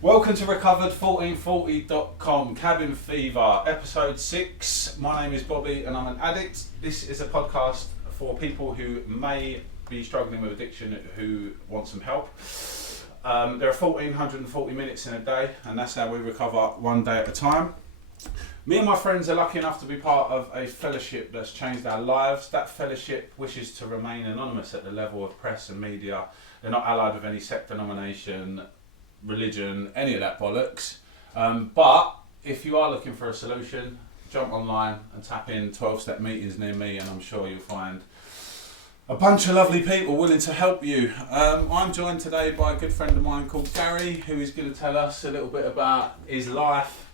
Welcome to Recovered1440.com, Cabin Fever, episode 6. My name is Bobby and I'm an addict. This is a podcast for people who may be struggling with addiction who want some help. There are 1,440 minutes in a day and that's how we recover one day at a time. Me and my friends are lucky enough to be part of a fellowship that's changed our lives. That fellowship wishes to remain anonymous at the level of press and media. They're not allied with any sect, denomination, religion, any of that bollocks. But if you are looking for a solution, jump online and tap in 12-step meetings near me and I'm sure you'll find a bunch of lovely people willing to help you. I'm joined today by a good friend of mine called Gary, who is going to tell us a little bit about his life.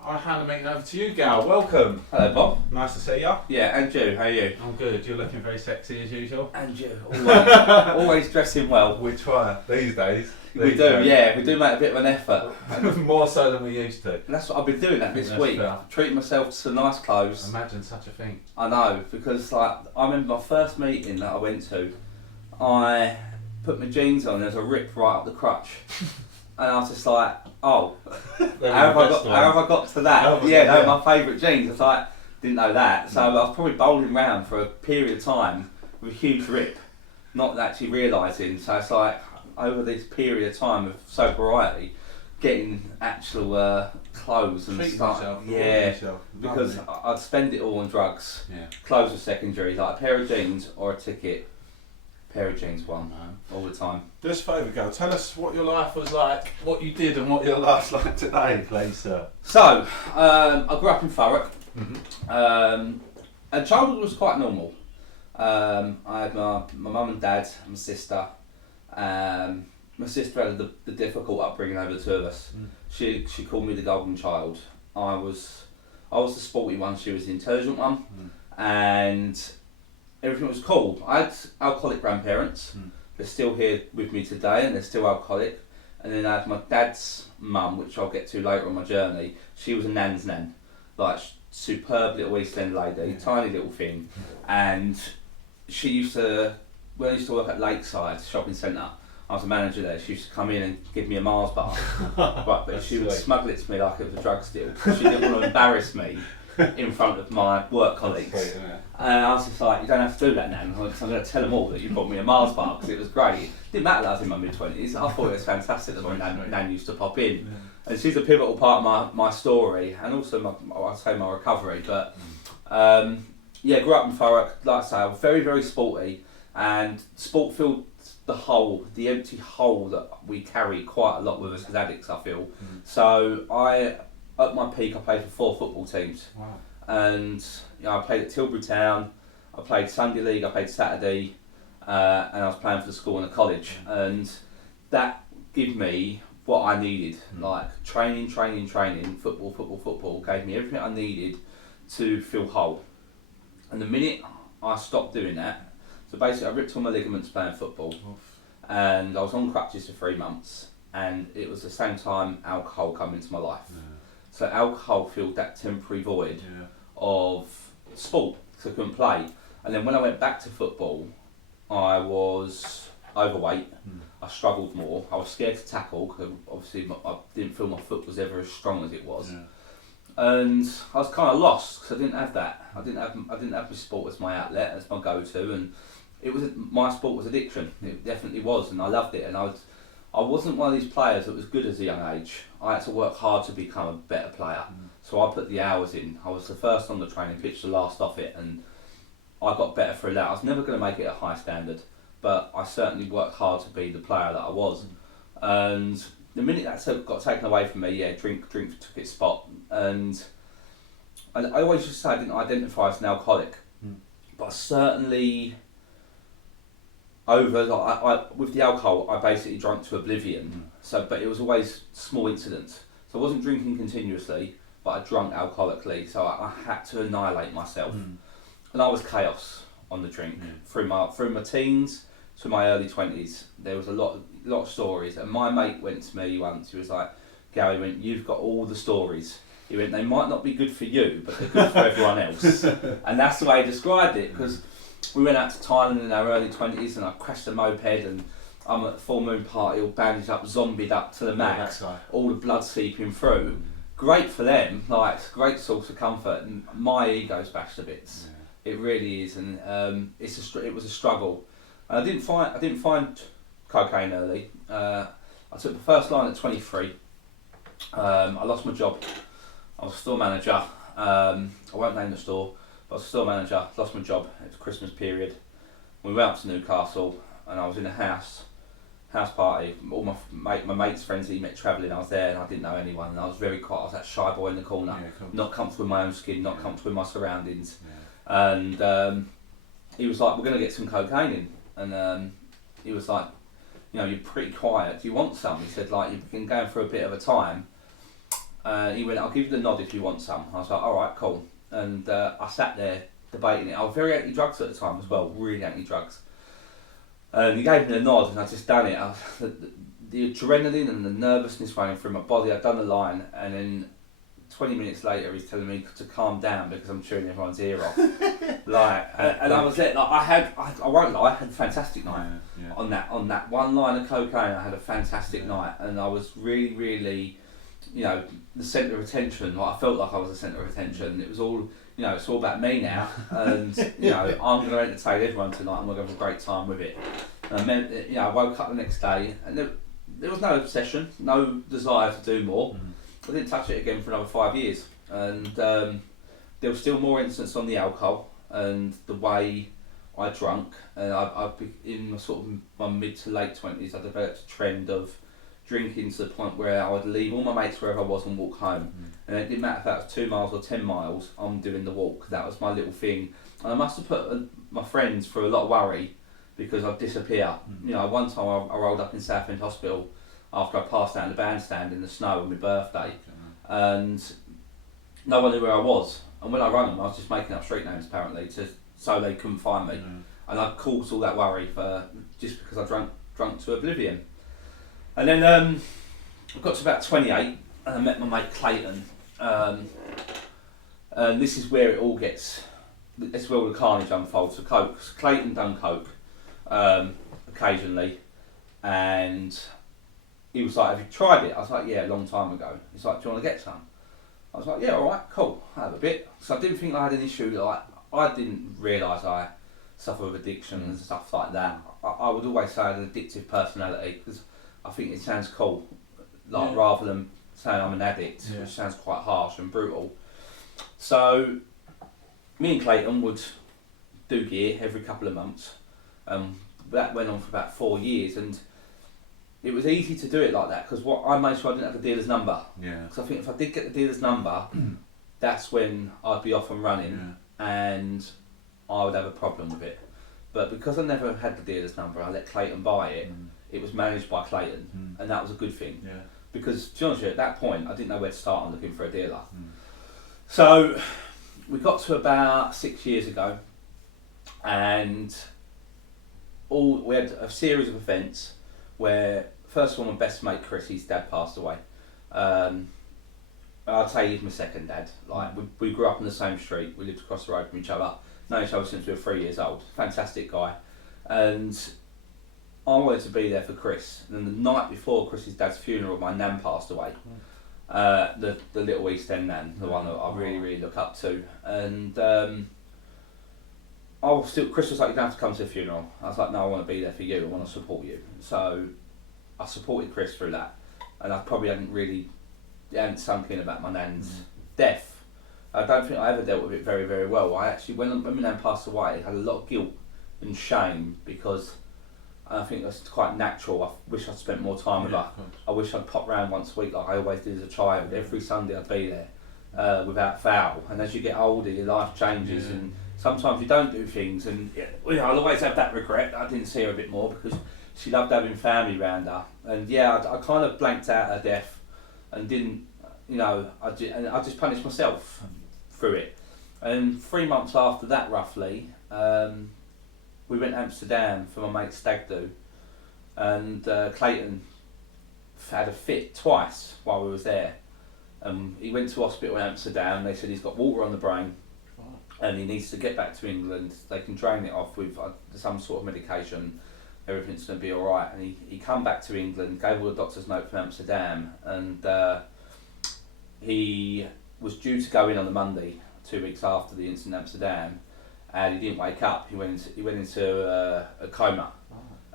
I'll hand the meeting over to you, Gal. Welcome. Hello, Bob. Nice to see you. Yeah, and you, how are you? I'm good. You're looking very sexy as usual. And you, always dressing well. We try these days. We do, yeah, we do make a bit of an effort. More so than we used to. And that's what I've been doing this week. Treating myself to some nice clothes. Imagine such a thing. I know, because I remember my first meeting that I went to, I put my jeans on, there's a rip right up the crotch. And I was just like, oh, how have I got to that? Yeah, they were my favourite jeans. I was like, didn't know that. So I was probably bowling around for a period of time with a huge rip, not actually realising. So it's like, over this period of time of sobriety, getting actual clothes and stuff. Yeah, because I'd spend it all on drugs. Yeah. Clothes were secondary, like a pair of jeans or a ticket. Pair of jeans, one all the time. Do us a favour, Gal. Tell us what your life was like, what you did, and what your life's like today, please, sir. So, I grew up in Thurrock, and childhood was quite normal. I had my mum and dad, and my sister. My sister had the difficult upbringing over the two of us. She called me the golden child. I was the sporty one. She was the intelligent one, and everything was cool. I had alcoholic grandparents. They're still here with me today and they're still alcoholic. And then I had my dad's mum, which I'll get to later on my journey. She was a nan's nan. Like, superb little East End lady, tiny little thing. And she used to, when I used to work at Lakeside Shopping Centre, I was a manager there, she used to come in and give me a Mars bar. But she would smuggle it to me like it was a drug deal. She didn't want to embarrass me in front of my work colleagues. Sweet, and I was just like, you don't have to do that now, because I'm going to tell them all that you bought me a Mars bar, because it was great. It didn't matter that I was in my mid-20s, I thought it was fantastic that my nan used to pop in. Yeah. And she's a pivotal part of my story, and also my recovery. But grew up in Thurrock, like I say, I was very, very sporty, and sport filled the empty hole that we carry quite a lot with us as addicts, I feel. So at my peak, I played for 4 football teams. Wow. And I played at Tilbury Town, I played Sunday League, I played Saturday, and I was playing for the school and the college. And that gave me what I needed, like training, football, gave me everything I needed to feel whole. And the minute I stopped doing that, so basically I ripped all my ligaments playing football, and I was on crutches for 3 months, and it was the same time alcohol came into my life. So alcohol filled that temporary void of sport, because I couldn't play. And then when I went back to football, I was overweight. I struggled more. I was scared to tackle, because obviously I didn't feel my foot was ever as strong as it was. And I was kind of lost, because I didn't have that. I didn't have my sport as my outlet, as my go-to, and my sport was addiction. It definitely was, and I loved it. And I wasn't one of these players that was good as a young age. I had to work hard to become a better player. So I put the hours in. I was the first on the training pitch, the last off it, and I got better through that. I was never going to make it a high standard, but I certainly worked hard to be the player that I was. And the minute that got taken away from me, drink took its spot. And I always just say I didn't identify as an alcoholic, but I certainly... with the alcohol, I basically drank to oblivion. But it was always small incidents. So I wasn't drinking continuously, but I drank alcoholically. So I had to annihilate myself, and I was chaos on the drink through my teens to my early 20s. There was a lot of stories, and my mate went to me once. He was like, "Gary, went, you've got all the stories." He went, "They might not be good for you, but they're good for everyone else." And that's the way he described it, because we went out to Thailand in our early 20s and I crashed a moped and I'm at the full moon party, all bandaged up, zombied up to the max, all the blood seeping through. Great for them, like it's a great source of comfort, and my ego's bashed to bits. Yeah. It really is, and it was a struggle. And I didn't find cocaine early. I took the first line at 23. I lost my job. I was a store manager. I won't name the store, but I was a store manager. Lost my job. It was Christmas period. We went up to Newcastle, and I was in a house party. All my mates' friends that he met travelling, I was there, and I didn't know anyone. And I was very quiet. I was that shy boy in the corner, not comfortable with my own skin, not comfortable with my surroundings. Yeah. And he was like, "We're going to get some cocaine in," and he was like, "You know, you're pretty quiet. Do you want some?" He said, "Like, you've been going for a bit of a time." He went, "I'll give you the nod if you want some." I was like, "All right, cool." And I sat there debating it. I was very anti-drugs at the time as well, really anti-drugs. And he gave me the nod, and I just done it. The adrenaline and the nervousness running through my body. I'd done the line, and then 20 minutes later, he's telling me to calm down because I'm chewing everyone's ear off. And I was there. Like I won't lie, I had a fantastic night on that one line of cocaine. I had a fantastic night, and I was really, really, you know, the centre of attention. Like I felt like I was the centre of attention. It was all, you know, it's all about me now, and you know, I'm going to entertain everyone tonight. I'm going to have a great time with it. And then, you know, I woke up the next day, and there was no obsession, no desire to do more. I didn't touch it again for another 5 years, and there was still more incidents on the alcohol and the way I drunk. And in my mid to late 20s, I developed a trend of drinking to the point where I would leave all my mates wherever I was and walk home. And it didn't matter if that was 2 miles or 10 miles, I'm doing the walk. That was my little thing. And I must have put my friends through a lot of worry because I'd disappear. You know, one time I rolled up in Southend Hospital after I passed out in the bandstand in the snow on my birthday, and no one knew where I was. And when I rang them, I was just making up street names apparently, so they couldn't find me. And I caused all that worry just because I drunk to oblivion. And then I got to about 28, and I met my mate Clayton. And this is where it all gets. This is where all the carnage unfolds. So Clayton done coke occasionally, and he was like, "Have you tried it?" I was like, "Yeah, a long time ago." He's like, "Do you want to get some?" I was like, "Yeah, all right, cool, I'll have a bit." So I didn't think I had an issue. Like, I didn't realise I suffer with addiction and stuff like that. I would always say I had an addictive personality because I think it sounds cool, rather than saying I'm an addict, which sounds quite harsh and brutal. So me and Clayton would do gear every couple of months. That went on for about 4 years, and it was easy to do it like that because I made sure I didn't have the dealer's number. Because I think if I did get the dealer's number, that's when I'd be off and running, and I would have a problem with it. But because I never had the dealer's number, I let Clayton buy it. It was managed by Clayton, and that was a good thing. Because to be honest with you, at that point, I didn't know where to start on looking for a dealer. So we got to about 6 years ago, and we had a series of events where, first of all, my best mate Chris, his dad passed away. I'd say he's my second dad. Like we grew up on the same street, we lived across the road from each other, known each other since we were 3 years old. Fantastic guy. And I wanted to be there for Chris. And then the night before Chris's dad's funeral, my nan passed away. The little East End nan, the one that I really, really look up to. And Chris was like, "You don't have to come to the funeral." I was like, "No, I want to be there for you. I want to support you." So I supported Chris through that, and I probably hadn't sunk in about my nan's death. I don't think I ever dealt with it very, very well. I actually, when my nan passed away, I had a lot of guilt and shame because I think that's quite natural. I wish I'd spent more time with her. I wish I'd pop round once a week like I always did as a child. Every Sunday I'd be there without fail. And as you get older, your life changes, and sometimes you don't do things. And I'll always have that regret. I didn't see her a bit more because she loved having family around her. And I kind of blanked out her death and didn't, I just punished myself through it. And 3 months after that, roughly, we went to Amsterdam for my mate's stag do, and Clayton had a fit twice while we was there. He went to hospital in Amsterdam. They said he's got water on the brain, and he needs to get back to England. They can drain it off with some sort of medication. everything's going to be all right. And he come back to England, gave all the doctor's note from Amsterdam, and he was due to go in on the Monday, 2 weeks after the incident in Amsterdam, and he didn't wake up. He went into a coma,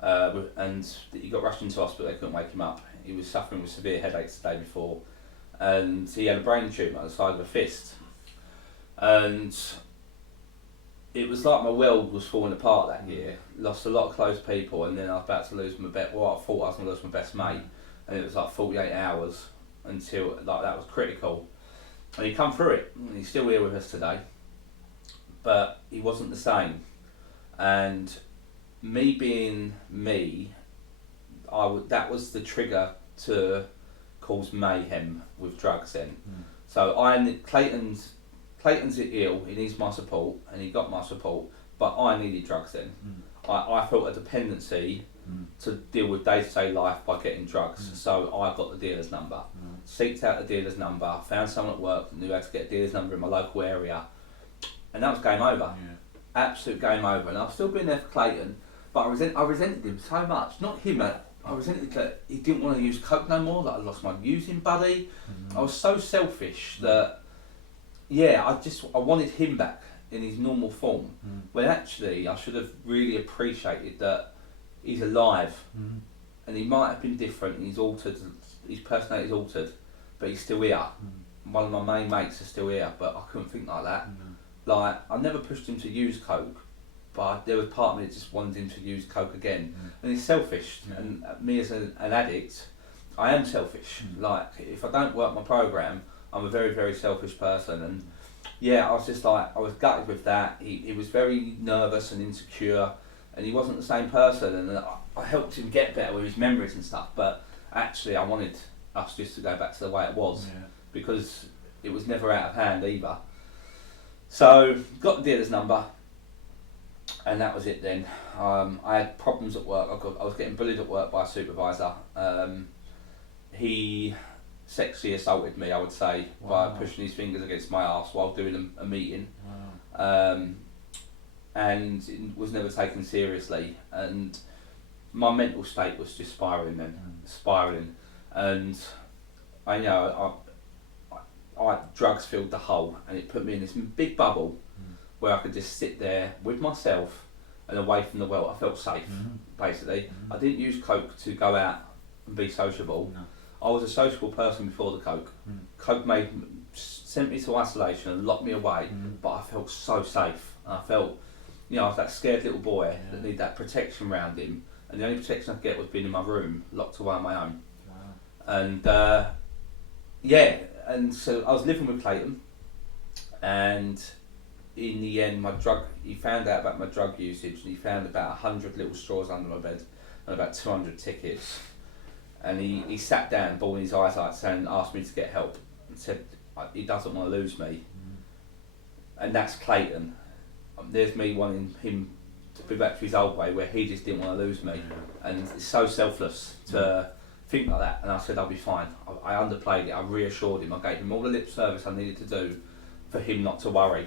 and he got rushed into hospital. They couldn't wake him up. He was suffering with severe headaches the day before, and he had a brain tumour at the side of a fist. And it was like my world was falling apart that year. Lost a lot of close people, and then I was about to lose my I thought I was going to lose my best mate, and it was like 48 hours until like that was critical. And he come through it, and he's still here with us today. But he wasn't the same, and me being me, that was the trigger to cause mayhem with drugs then. So Clayton's ill, he needs my support, and he got my support, but I needed drugs then. I felt a dependency to deal with day-to-day life by getting drugs, so I got the dealer's number. Seeked out the dealer's number, found someone at work that knew how to get a dealer's number in my local area, and that was game over. Absolute game over. And I've still been there for Clayton, but I resented him so much. Not him, I resented that he didn't want to use coke no more, that I lost my using buddy. I was so selfish that I wanted him back in his normal form, when actually I should have really appreciated that he's alive, and he might have been different, and he's altered, his personality's altered, but he's still here. One of my main mates is still here, but I couldn't think like that. Like, I never pushed him to use coke, but there was part of me that just wanted him to use coke again. And he's selfish, and me as an addict, I am selfish. Like, if I don't work my program, I'm a very, very selfish person. And I was just like, I was gutted with that. He was very nervous and insecure, and he wasn't the same person, and I helped him get better with his memories and stuff, but actually I wanted us just to go back to the way it was, because it was never out of hand either. So, got the dealer's number, and that was it then. I had problems at work. I was getting bullied at work by a supervisor. He sexually assaulted me, I would say, by pushing his fingers against my arse while doing a meeting. And it was never taken seriously, and my mental state was just spiralling then, and I drugs filled the hole, and it put me in this big bubble where I could just sit there with myself and away from the world. I felt safe, basically. I didn't use coke to go out and be sociable. I was a sociable person before the coke. Coke sent me to isolation and locked me away, but I felt so safe. I felt, I was that scared little boy that needed that protection around him, and the only protection I could get was being in my room, locked away on my own. And and so I was living with Clayton, and in the end he found out about my drug usage, and he found about 100 little straws under my bed and about 200 tickets. And he sat down, bawling his eyes out, and asked me to get help, and said he doesn't want to lose me. And that's Clayton. There's me wanting him to be back to his old way, where he just didn't want to lose me. And it's so selfless to think like that. And I said I'll be fine. I underplayed it. I reassured him. I gave him all the lip service I needed to do for him not to worry.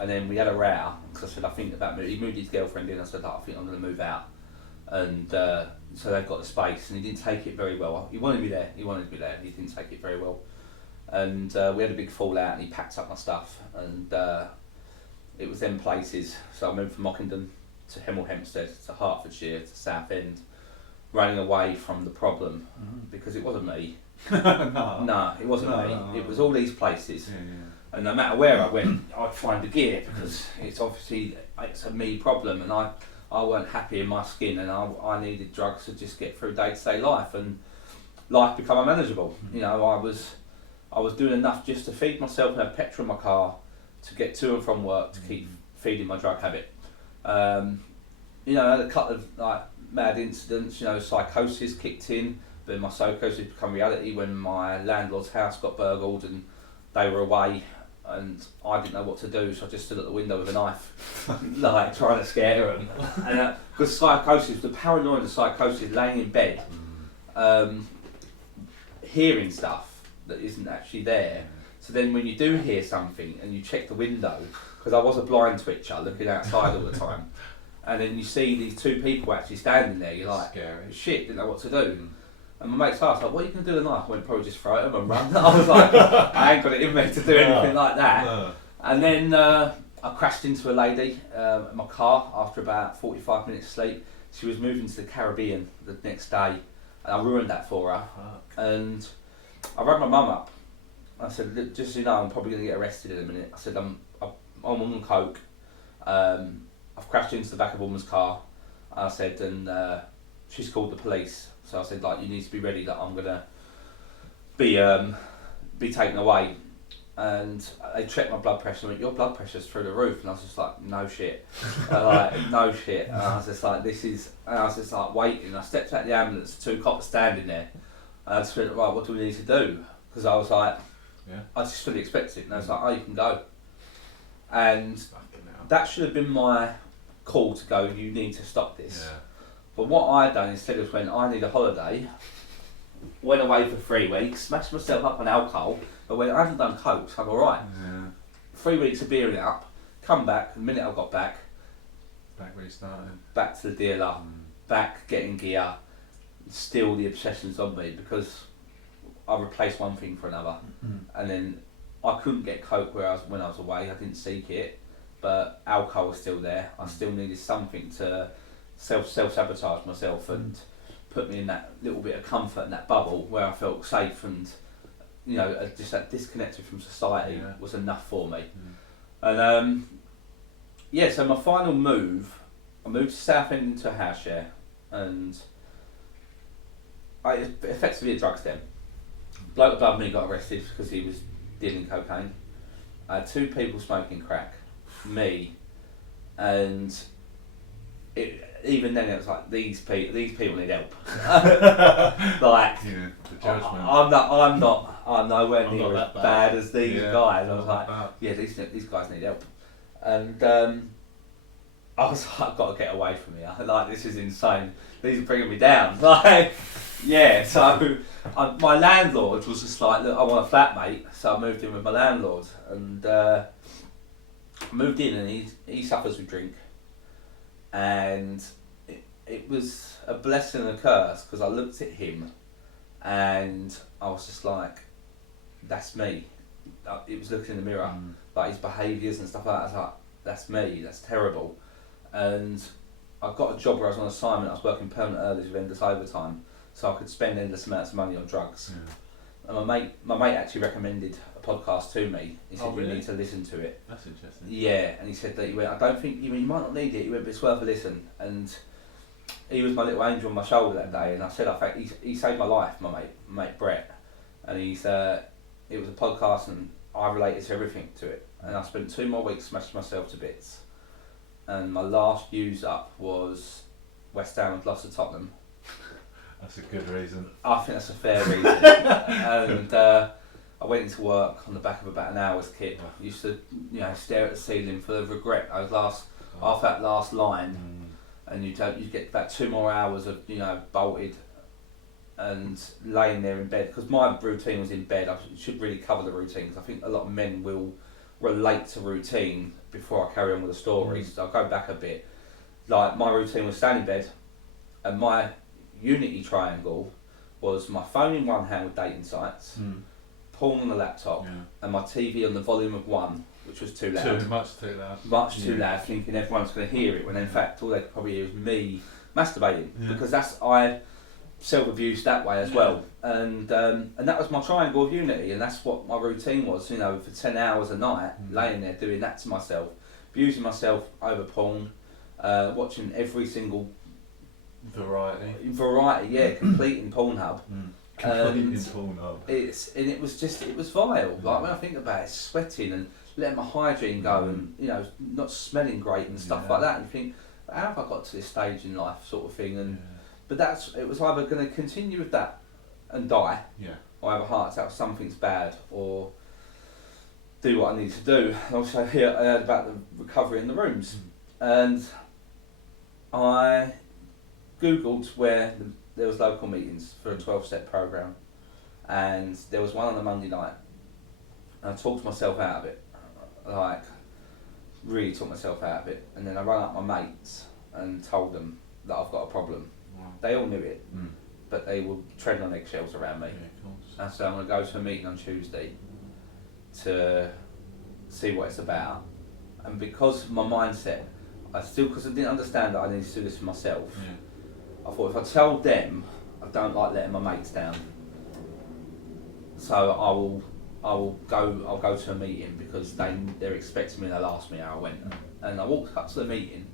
And then we had a row, because I said I think about moving. He moved his girlfriend in. I said I think I'm going to move out. And so they've got the space, and he didn't take it very well. He wanted me there. He didn't take it very well. And we had a big fallout, and he packed up my stuff, and it was them places. So I moved from Mockington to Hemel Hempstead to Hertfordshire to Southend, running away from the problem, because it wasn't me. No, it wasn't me. It was all these places. And no matter where I went, I'd find the gear, because it's a me problem, and I weren't happy in my skin, and I needed drugs to just get through day-to-day life, and life became unmanageable. I was doing enough just to feed myself and have petrol in my car to get to and from work to keep feeding my drug habit. I had a couple of mad incidents. Psychosis kicked in, but my psychosis became reality when my landlord's house got burgled and they were away, and I didn't know what to do, so I just stood at the window with a knife, trying to scare them. And because psychosis, the paranoia of psychosis, laying in bed, hearing stuff that isn't actually there. So then when you do hear something and you check the window, because I was a blind twitcher looking outside all the time, And then you see these two people actually standing there. You're like, scary. shit, didn't know what to do. And my mate's asked, like, what are you going to do tonight? I went, probably just throw it them and run. I was like, I ain't got it in me to do anything like that. No. And then I crashed into a lady in my car after about 45 minutes sleep. She was moving to the Caribbean the next day, and I ruined that for her. Fuck. And I rang my mum up. I said, look, just so you know, I'm probably going to get arrested in a minute. I said, I'm on coke. I've crashed into the back of a woman's car. I said, and she's called the police. So I said, like, you need to be ready that I'm gonna be taken away. And they checked my blood pressure and went, your blood pressure's through the roof. And I was just like, no shit. No shit. And I was just like, and I was just like waiting. I stepped out of the ambulance, two cops standing there. And I just went, right, what do we need to do? Because I was like, I just fully expected it. And I was like, oh, you can go. And that should have been my call to go, you need to stop this. Yeah. But what I done instead was when I need a holiday, went away for 3 weeks, smashed myself up on alcohol, but when I haven't done coke, so I'm alright. Yeah. 3 weeks of beering it up, come back, the minute I got back Restarting. back to the dealer, back getting gear, still the obsessions on me because I replaced one thing for another. And then I couldn't get coke when I was away, I didn't seek it, but alcohol was still there. I still needed something to self-sabotage myself and put me in that little bit of comfort in that bubble where I felt safe and, you know, just that disconnected from society was enough for me. And so my final move, I moved to Southend into a house share, and I effectively a drugs den. Bloke above me got arrested because he was dealing cocaine. I had two people smoking crack, me, and even then it was like these people need help. Like the judgment. I'm nowhere near as bad as these guys. I was like, these guys need help, and I was like, I've got to get away from here. Like, this is insane. These are bringing me down. Like, so my landlord was just like, look, I want a flat, mate. So I moved in with my landlord, and moved in, and he suffers with drink. And it was a blessing and a curse because I looked at him and I was just like, that's me. It was looking in the mirror, like his behaviours and stuff like that. I was like, that's me, that's terrible. And I got a job where I was on assignment, I was working permanent earlies with endless overtime, so I could spend endless amounts of money on drugs. And my mate actually recommended a podcast to me. He said, you need to listen to it. That's interesting. Yeah, and he said that, he went, I don't think, you might not need it, he went, but it's worth a listen. And he was my little angel on my shoulder that day, and I said, in fact, he saved my life, my mate Brett. And it was a podcast, and I related to everything to it. And I spent 2 more weeks smashing myself to bits. And my last use up was West Ham and lost to Tottenham. That's a good reason. I think that's a fair reason. And I went into work on the back of about an hour's kit. Used to, stare at the ceiling for the regret. I was half that last line, and you get about 2 more hours of bolted and laying there in bed, because my routine was in bed. I should really cover the routine, because I think a lot of men will relate to routine before I carry on with the story. So I'll go back a bit. Like, my routine was staying in bed, and my unity triangle was my phone in one hand with dating sites, porn on the laptop, and my TV on the volume of 1, which was too loud. Much too loud. Much too loud, thinking everyone's going to hear it, when in fact all they could probably hear was me masturbating, because I self-abused that way as well. And that was my triangle of unity, and that's what my routine was, for 10 hours a night, laying there doing that to myself, abusing myself over porn, watching every single variety, completing Pornhub. Pornhub. It was vile. Like, when I think about it, sweating and letting my hygiene go, and not smelling great and stuff like that. And you think, how have I got to this stage in life, sort of thing? And but it was either going to continue with that and die, or have a heart attack, something's bad, or do what I need to do. And also, I heard about the recovery in the rooms, and I googled where there was local meetings for a 12-step program, and there was one on a Monday night, and I talked myself out of it, like really talked myself out of it. And then I rang up my mates, and told them that I've got a problem. Wow. They all knew it, but they were treading on eggshells around me. Yeah, of course. And so I'm going to go to a meeting on Tuesday to see what it's about. And because of my mindset, because I didn't understand that I needed to do this for myself, I thought if I tell them, I don't like letting my mates down. So I'll go to a meeting because they're expecting me and they'll ask me how I went. And I walked up to the meeting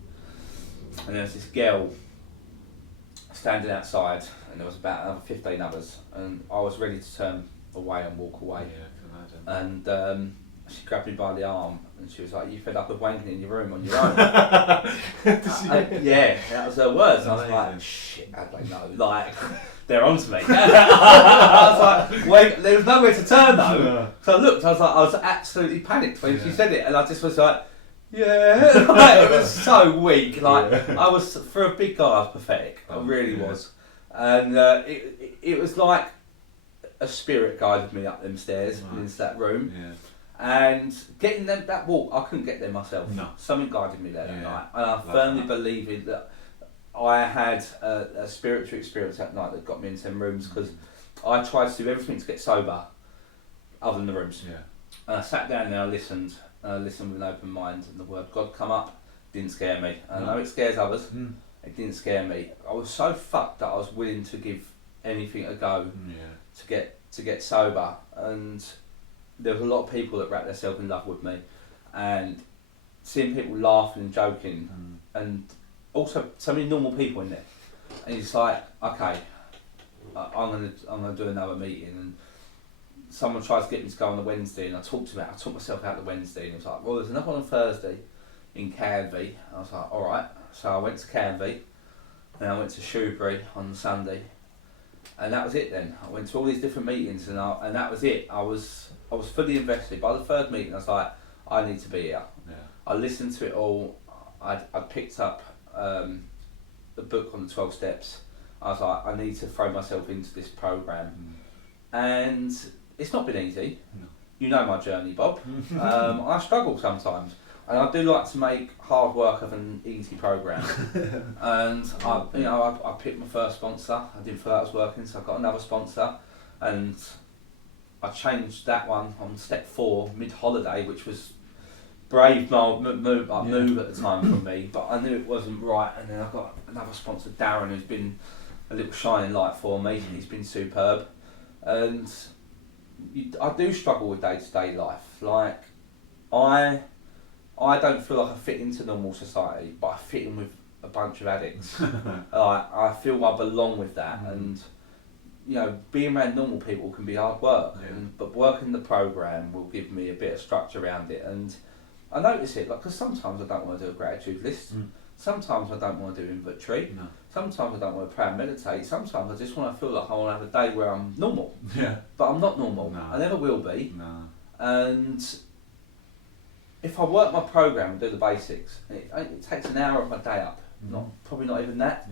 and there was this girl standing outside and there was about another 15 others and I was ready to turn away and walk away. Yeah, I can imagine. And she grabbed me by the arm and she was like, "You fed up with wanking in your room on your own?" Yeah, that was her words. I was like, "Shit, how'd they know?" Like, they're on to me. I was like, wait, there was nowhere to turn though. So I looked, I was absolutely panicked when she said it and I just was like, yeah. Like, it was so weak. Like, I was, for a big guy, I was pathetic. I really was. And it was like a spirit guided me up them stairs into that room. Yeah. And getting them that walk, I couldn't get there myself. No. Something guided me there that night. And I firmly believe in that I had a spiritual experience that night that got me into them rooms because I tried to do everything to get sober other than the rooms. Yeah. And I sat down there, I listened with an open mind, and the word God come up. Didn't scare me. I know it scares others. It didn't scare me. I was so fucked that I was willing to give anything a go to get sober. And there was a lot of people that wrapped themselves in love with me, and seeing people laughing and joking, and also so many normal people in there. And it's like, okay, I'm gonna do another meeting, and someone tries to get me to go on the Wednesday, and I took myself out the Wednesday, and it was like, well, there's another one on Thursday in Canby. I was like, all right. So I went to Canby, and I went to Shrewsbury on Sunday, and that was it. Then I went to all these different meetings, and that was it. I was fully invested. By the third meeting, I was like, I need to be here. Yeah. I listened to it all. I picked up the book on the 12 steps. I was like, I need to throw myself into this program, and it's not been easy. No. You know my journey, Bob. I struggle sometimes, and I do like to make hard work of an easy program. And I picked my first sponsor. I didn't feel that was working, so I got another sponsor, and I changed that one on step 4 mid-holiday, which was brave move at the time for me, but I knew it wasn't right. And then I got another sponsor, Darren, who's been a little shining light for me. He's been superb, and I do struggle with day-to-day life. Like, I don't feel like I fit into normal society, but I fit in with a bunch of addicts. I feel I belong with that, and being around normal people can be hard work, but working the program will give me a bit of structure around it. And I notice it, because sometimes I don't want to do a gratitude list, sometimes I don't want to do inventory, sometimes I don't want to pray and meditate, sometimes I just want to feel like I want to have a day where I'm normal, but I'm not normal, I never will be, and if I work my program and do the basics, it takes an hour of my day up, probably not even that,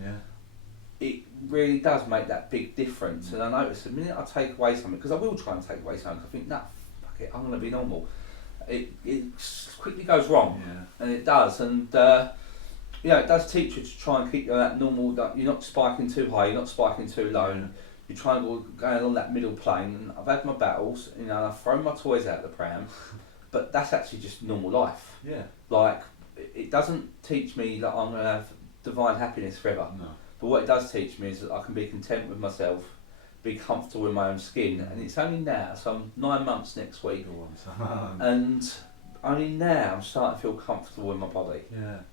it really does make that big difference. And I notice the minute I take away something, because I will try and take away something, I think, nah, fuck it, I'm going to be normal. It quickly goes wrong, and it does. And it does teach you to try and keep you that normal. That you're not spiking too high, you're not spiking too low. And you try and go along that middle plane. And I've had my battles, and I've thrown my toys out of the pram, but that's actually just normal life. Yeah. Like, it doesn't teach me that I'm going to have divine happiness forever. No. But what it does teach me is that I can be content with myself, be comfortable in my own skin, and it's only now, so I'm 9 months next week, and only now I'm starting to feel comfortable in my body,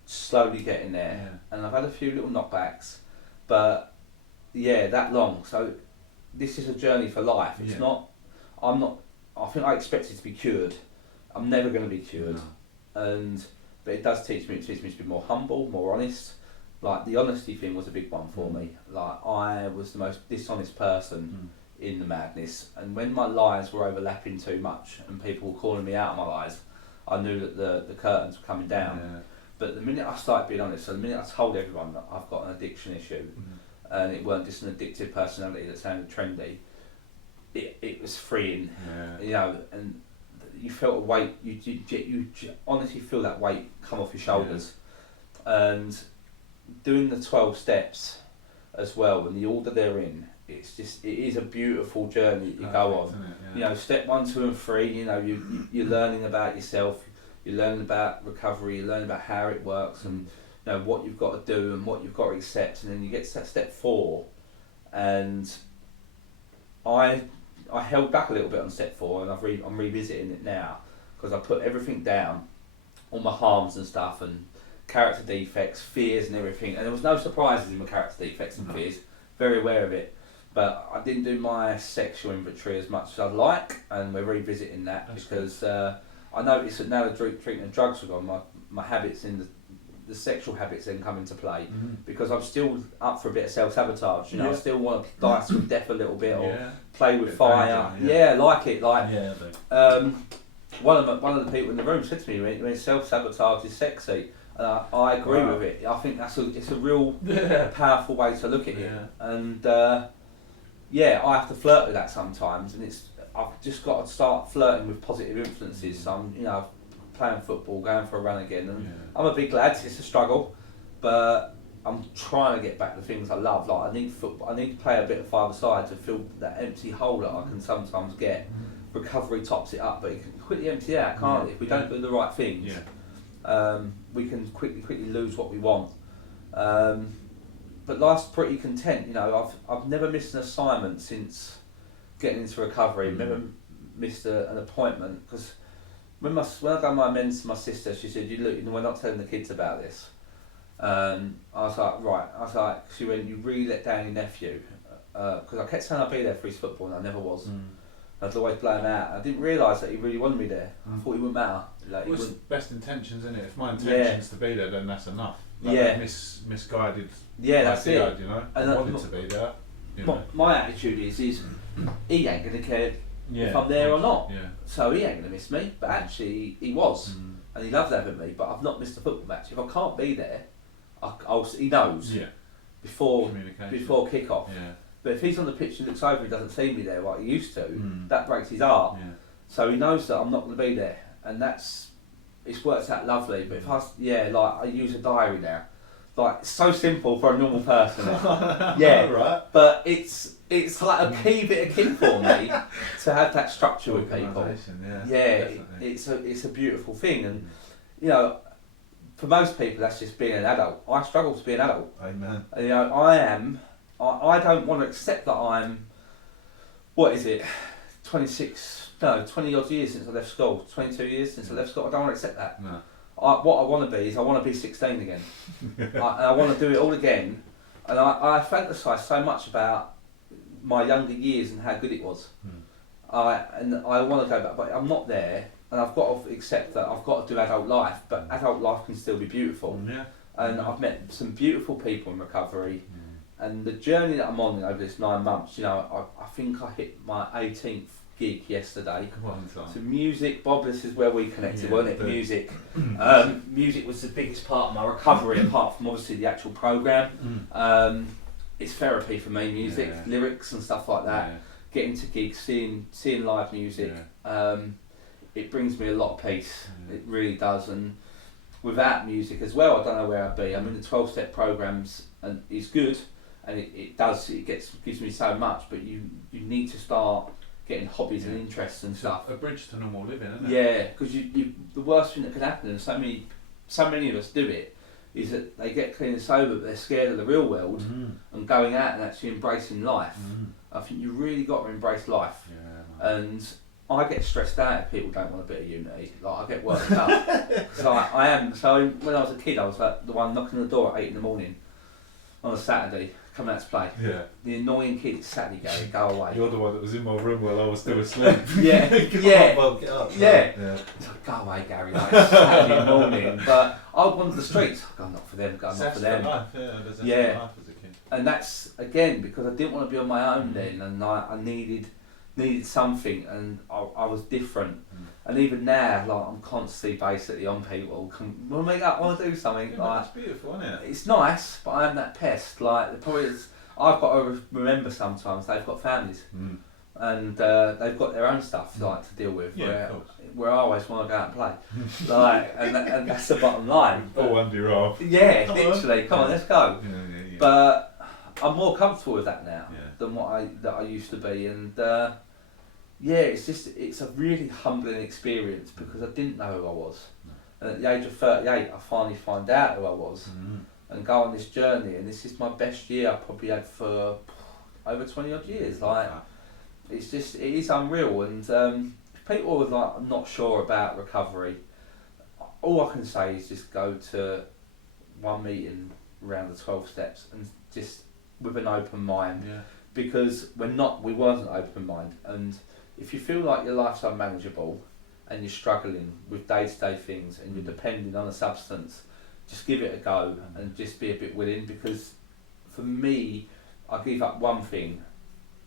slowly getting there, and I've had a few little knockbacks, but that long, so this is a journey for life. It's not, I think I expected to be cured. I'm never going to be cured, but it does teach me to be more humble, more honest. Like, the honesty thing was a big one for me. Like, I was the most dishonest person in the madness, and when my lies were overlapping too much and people were calling me out on my lies, I knew that the curtains were coming down. But the minute I started being honest, so the minute I told everyone that I've got an addiction issue, and it weren't just an addictive personality that sounded trendy, it was freeing, and you felt a weight, you honestly feel that weight come off your shoulders, and doing the 12 steps as well, and the order they're in, it is a beautiful journey you go on. Isn't it? Yeah. You know, step 1, 2 and 3, you know, you're learning about yourself, you're learning about recovery, you're learning about how it works, and you know what you've got to do and what you've got to accept, and then you get to that step 4, and I held back a little bit on step 4, and I'm revisiting it now, because I put everything down, all my harms and stuff, and character defects, fears and everything, and there was no surprises in my character defects and fears, very aware of it, but I didn't do my sexual inventory as much as I'd like, and we're revisiting that. That's because I noticed that now the treatment of drugs are gone, my habits in the sexual habits then come into play, because I'm still up for a bit of self-sabotage, you know, I still want to dice with death a little bit, or play with fire, I like it, like, one of the people in the room said to me, when self-sabotage is sexy, and I agree with it. I think it's a real powerful way to look at it, and I have to flirt with that sometimes, and I've just got to start flirting with positive influences. So I'm, you know, playing football, going for a run again, and I'm a big lad. It's a struggle, but I'm trying to get back to things I love. Like I need football. I need to play a bit of five-a-side to fill that empty hole that I can sometimes get. Recovery tops it up, but it can quickly empty out, can't it? If we don't do the right things. We can quickly lose what we want. But life's pretty content, you know. I've never missed an assignment since getting into recovery. Never missed an appointment, because when I done my amends to my sister, she said, "You look, you know, we're not telling the kids about this." I was like, right. I was like, she went, "You really let down your nephew," because I kept saying I'd be there for his football, and I never was. I'd always blow him out. I didn't realise that he really wanted me there. I thought it wouldn't matter. Like, well, it's best intentions, isn't it? If my intention's to be there, then that's enough. Like misguided that's idea, it. you know? And I wanted to be there. My attitude is he ain't going to care if I'm there or not. So he ain't going to miss me. But actually he was. And he loved having me, but I've not missed a football match. If I can't be there, he knows before kick-off. But if he's on the pitch and looks over and doesn't see me there like he used to, that breaks his heart. So he knows that I'm not going to be there, and it's worked out lovely. But if I use a diary now, like it's so simple for a normal person. Right. But it's like a key bit of kit for me to have that structure with people. It's a beautiful thing, and you know, for most people that's just being an adult. I struggle to be an adult. Amen. And, you know, I don't want to accept that I'm, 20 odd years since I left school, 22 years since I left school. I don't want to accept that. No. What I want to be is I want to be 16 again. I want to do it all again. And I fantasise so much about my younger years and how good it was. And I want to go back, but I'm not there. And I've got to accept that I've got to do adult life, but adult life can still be beautiful. And I've met some beautiful people in recovery. And the journey that I'm on over this 9 months, you know, I think I hit my 18th gig yesterday. So music, Bob, this is where we connected, wasn't it? Music. Music was the biggest part of my recovery, apart from obviously the actual programme. It's therapy for me, music, lyrics and stuff like that. Getting to gigs, seeing live music, it brings me a lot of peace. It really does. And without music as well, I don't know where I'd be. I'm in the 12-step programmes, and it's good. And it gives me so much, but you need to start getting hobbies and interests and stuff. A bridge to normal living, isn't it? Yeah, because the worst thing that can happen, and so many of us do it, is that they get clean and sober, but they're scared of the real world and going out and actually embracing life. I think you really got to embrace life. And I get stressed out if people don't want a bit of unity. Like I get worked up. So I am. So when I was a kid, I was like the one knocking on the door at 8 a.m. on a Saturday, coming out to play. The annoying kid, it's Saturday, Gary, go away. You're the one that was in my room while I was still asleep. Get up. It's like, go away, Gary, like it's Saturday morning. But I wanted the streets. I'm not for them, I'm not for them. Life, life as a kid. And that's again because I didn't want to be on my own then, and I needed something, and I was different. And even now, like I'm constantly basically on people. Want to meet up? Want to do something? That's beautiful, isn't it? It's nice, but I am that pest. Like the point is, I've got to remember sometimes they've got families. and they've got their own stuff like to deal with. Where I always want to go out and play, and that's the bottom line. All under your arm. Yeah, literally. Come on, let's go. Yeah. But I'm more comfortable with that now than what I used to be, and it's a really humbling experience because I didn't know who I was, and at the age of 38, I finally find out who I was, and go on this journey. And this is my best year I probably had for over 20 odd years. It is unreal. And if people are not sure about recovery, all I can say is just go to one meeting around the 12 steps and just with an open mind, because we weren't an open mind. And if you feel like your life's unmanageable and you're struggling with day-to-day things and you're depending on a substance, just give it a go and just be a bit willing. Because for me, I gave up one thing,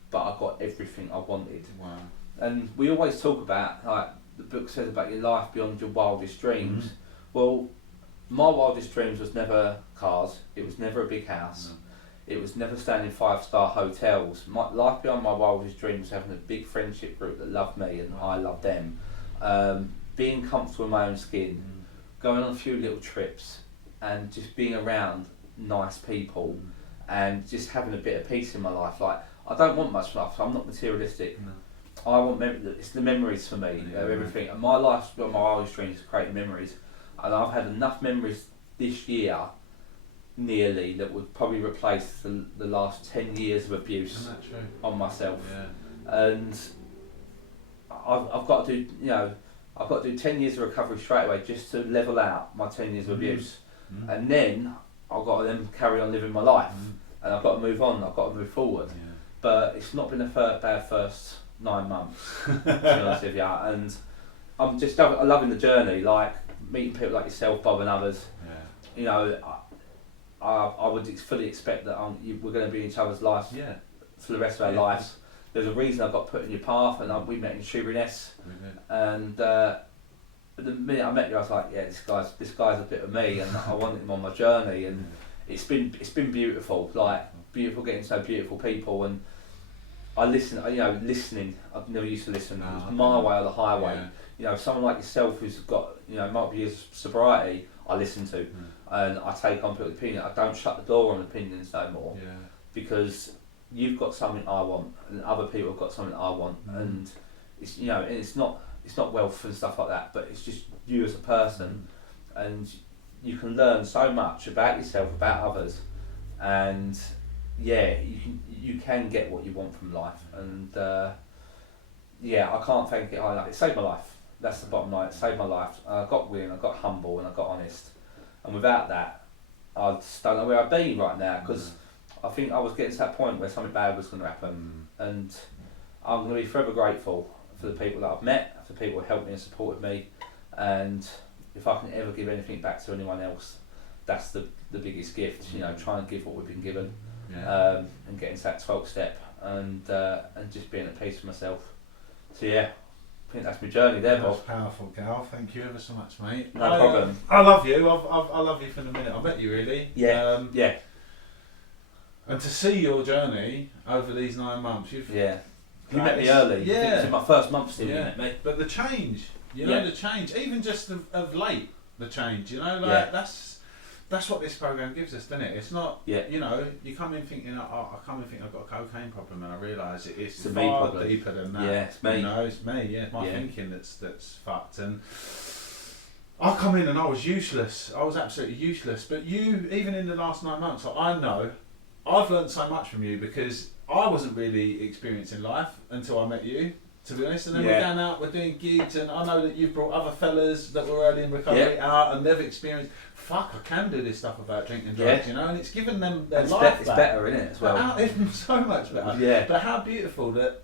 but I got everything I wanted. Wow. And we always talk about, like the book says, about your life beyond your wildest dreams. Well, my wildest dreams was never cars, it was never a big house, it was never staying in 5-star hotels. My life beyond my wildest dreams was having a big friendship group that loved me and I loved them, being comfortable in my own skin, going on a few little trips and just being around nice people and just having a bit of peace in my life. Like, I don't want much life, so I'm not materialistic. I want it's the memories for me, everything. And my life's beyond my wildest dreams is creating memories. And I've had enough memories this year, nearly, that would probably replace the last 10 years of abuse on myself. And I've got to do 10 years of recovery straight away just to level out my 10 years of abuse. And then I've got to then carry on living my life. And I've got to move on, I've got to move forward. But it's not been a bad first 9 months, to be honest with you. And I'm just loving the journey, like meeting people like yourself, Bob, and others. You know, I would fully expect that we're going to be in each other's lives for the rest of our lives. There's a reason I got put in your path, and we met in Shoeburyness. And the minute I met you, I was like, yeah, this guy's a bit of me, and I wanted him on my journey. And it's been beautiful, beautiful getting to know beautiful people. And I listening. I've never used to listen. It was my way or the highway. You know, someone like yourself who's got multiple years of sobriety, I listen to, and I take on people's opinion. I don't shut the door on opinions no more, because you've got something I want, and other people have got something I want, and it's and it's not wealth and stuff like that, but it's just you as a person, and you can learn so much about yourself, about others, and you can get what you want from life. And I can't thank it high enough. It saved my life. That's the bottom line. It saved my life. I got willing, I got humble, and I got honest. And without that, I just don't know where I'd be right now, because I think I was getting to that point where something bad was going to happen. And I'm going to be forever grateful for the people that I've met, for the people who helped me and supported me. And if I can ever give anything back to anyone else, that's the biggest gift. Try and give what we've been given, and getting to that 12th step, and just being at peace with myself. So I think that's my journey there, Bob. That's powerful, Gal. Thank you ever so much, mate. No problem. I love you. I love you from the minute I met you, really. And to see your journey over these 9 months, you met me early. I think it was in my first month still. You met me. But the change, the change, even just of late, the change. That's what this program gives us, doesn't it? It's not, you come in thinking, I've got a cocaine problem, and I realise it's far deeper than that. Yeah, it's me. It's me. It's my thinking that's fucked. And I come in and I was useless. I was absolutely useless. But you, even in the last 9 months, I know I've learned so much from you, because I wasn't really experiencing life until I met you, to be honest. And then we're going out, we're doing gigs, and I know that you've brought other fellas that were early in recovery out, and they've experienced, fuck, I can do this stuff about drinking drugs, and it's given them their life back. It's better, isn't it, as well? It's so much better. But how beautiful that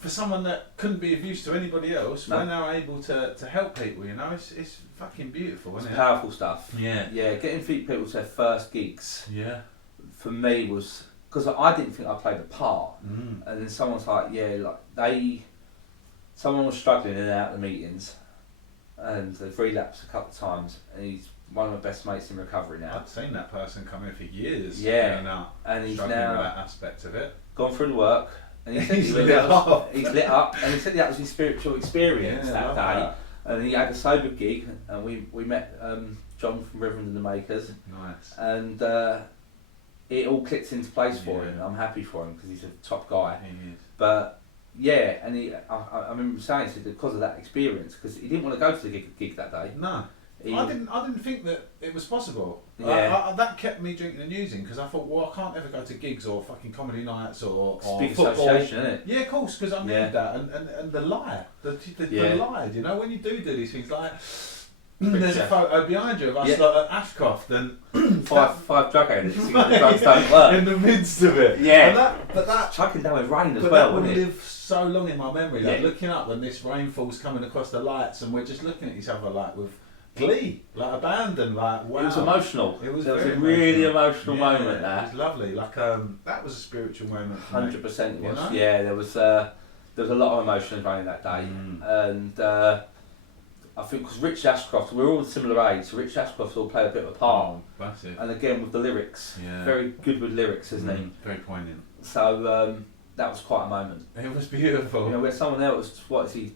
for someone that couldn't be of use to anybody else, we're now able to help people, it's fucking beautiful, isn't it? Powerful stuff. Yeah, getting people to their first gigs, for me was, because I didn't think I played a part, and then someone's like, someone was struggling in and out of the meetings, and they've relapsed a couple of times, and he's one of my best mates in recovery now. I've seen that person come in for years. And he's struggling now with that aspect of it. Gone through the work, And he said He's lit up. He's lit up, and he said that was his spiritual experience that day. That. And he had a sober gig, and we met John from Reverend and the Makers. Nice. And it all clicked into place for him. I'm happy for him because he's a top guy. He is. But yeah, and I remember saying to him because of that experience, because he didn't want to go to the gig that day. No. I didn't think that it was possible. Yeah. That kept me drinking and using because I thought, well, I can't ever go to gigs or fucking comedy nights or big football. association, isn't it? Yeah, of course, because I need that and the lie, the lie. You know, when you do these things, like there's a photo behind you of us like at Ashcroft and five drug addicts. The drugs don't work in the midst of it. Yeah, but that chucking down with rain as but well, that would wouldn't it? live so long in my memory. Like looking up when this rainfall's coming across the lights and we're just looking at each other like with glee, like abandon, like wow. It was emotional. It was a really emotional yeah, moment. That it was lovely. Like that was a spiritual moment. 100% was. You know? Yeah, there was a lot of emotions running that day, and I think because Rich Ashcroft, we're all similar age, so Rich Ashcroft all played a bit of a part. That's it. And again with the lyrics, very good with lyrics, isn't he? Very poignant. So that was quite a moment. It was beautiful. You know, where someone else, what is he,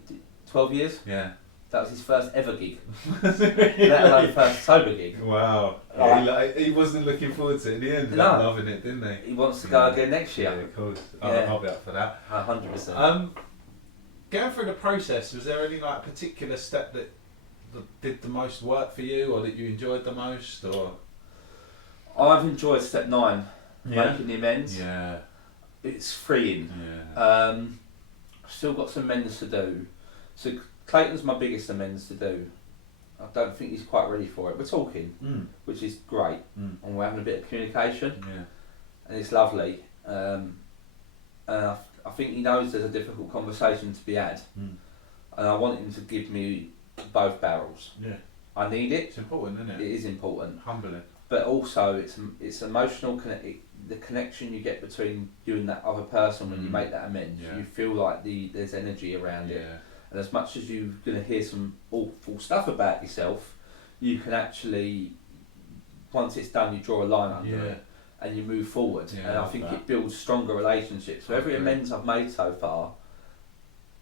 12 years? Yeah. That was his first ever gig. Let alone first sober gig. Wow. Yeah, he wasn't looking forward to it in the end. No. Loving it, didn't he? He wants to go again next year. Yeah, of course. Yeah. I'll be up for that. 100%. Going through the process, was there any like particular step that did the most work for you, or that you enjoyed the most, or? I've enjoyed step 9, making the amends. Yeah. It's freeing. Yeah. I've still got some amends to do. So Clayton's my biggest amends to do. I don't think he's quite ready for it. We're talking, which is great, and we're having a bit of communication, and it's lovely. And I think he knows there's a difficult conversation to be had, and I want him to give me both barrels. Yeah. I need it. It's important, isn't it? It is important. Humbling. But also, it's emotional. The connection you get between you and that other person when you make that amends, you feel like there's energy around it. And as much as you're going to hear some awful stuff about yourself, you can actually, once it's done, you draw a line under it and you move forward. Yeah, and I think it builds stronger relationships. So every amends I've made so far,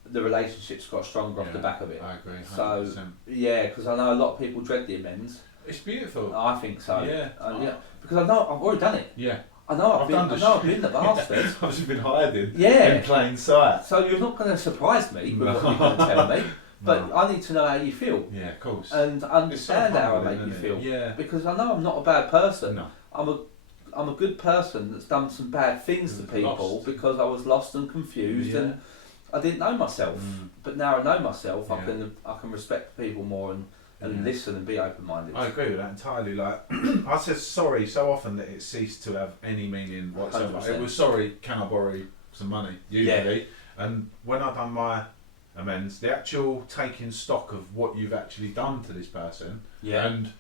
the relationship's got stronger off the back of it. I agree. 100%. So yeah, because I know a lot of people dread the amends. It's beautiful. I think so. Yeah. Because I know I've already done it. Yeah. I know I've been the bastard. I've just been hiding. Yeah. In plain sight. So you're not going to surprise me with what you're going to tell me, but I need to know how you feel. Yeah, of course. And understand how I make you feel. Yeah. Because I know I'm not a bad person. No. I'm a good person that's done some bad things to people because I was lost and confused and I didn't know myself. But now I know myself, I can respect people more and listen and be open-minded. I agree with that entirely. Like I said sorry so often that it ceased to have any meaning whatsoever. 100%. It was sorry, can I borrow some money? Usually. And when I've done my amends, the actual taking stock of what you've actually done to this person and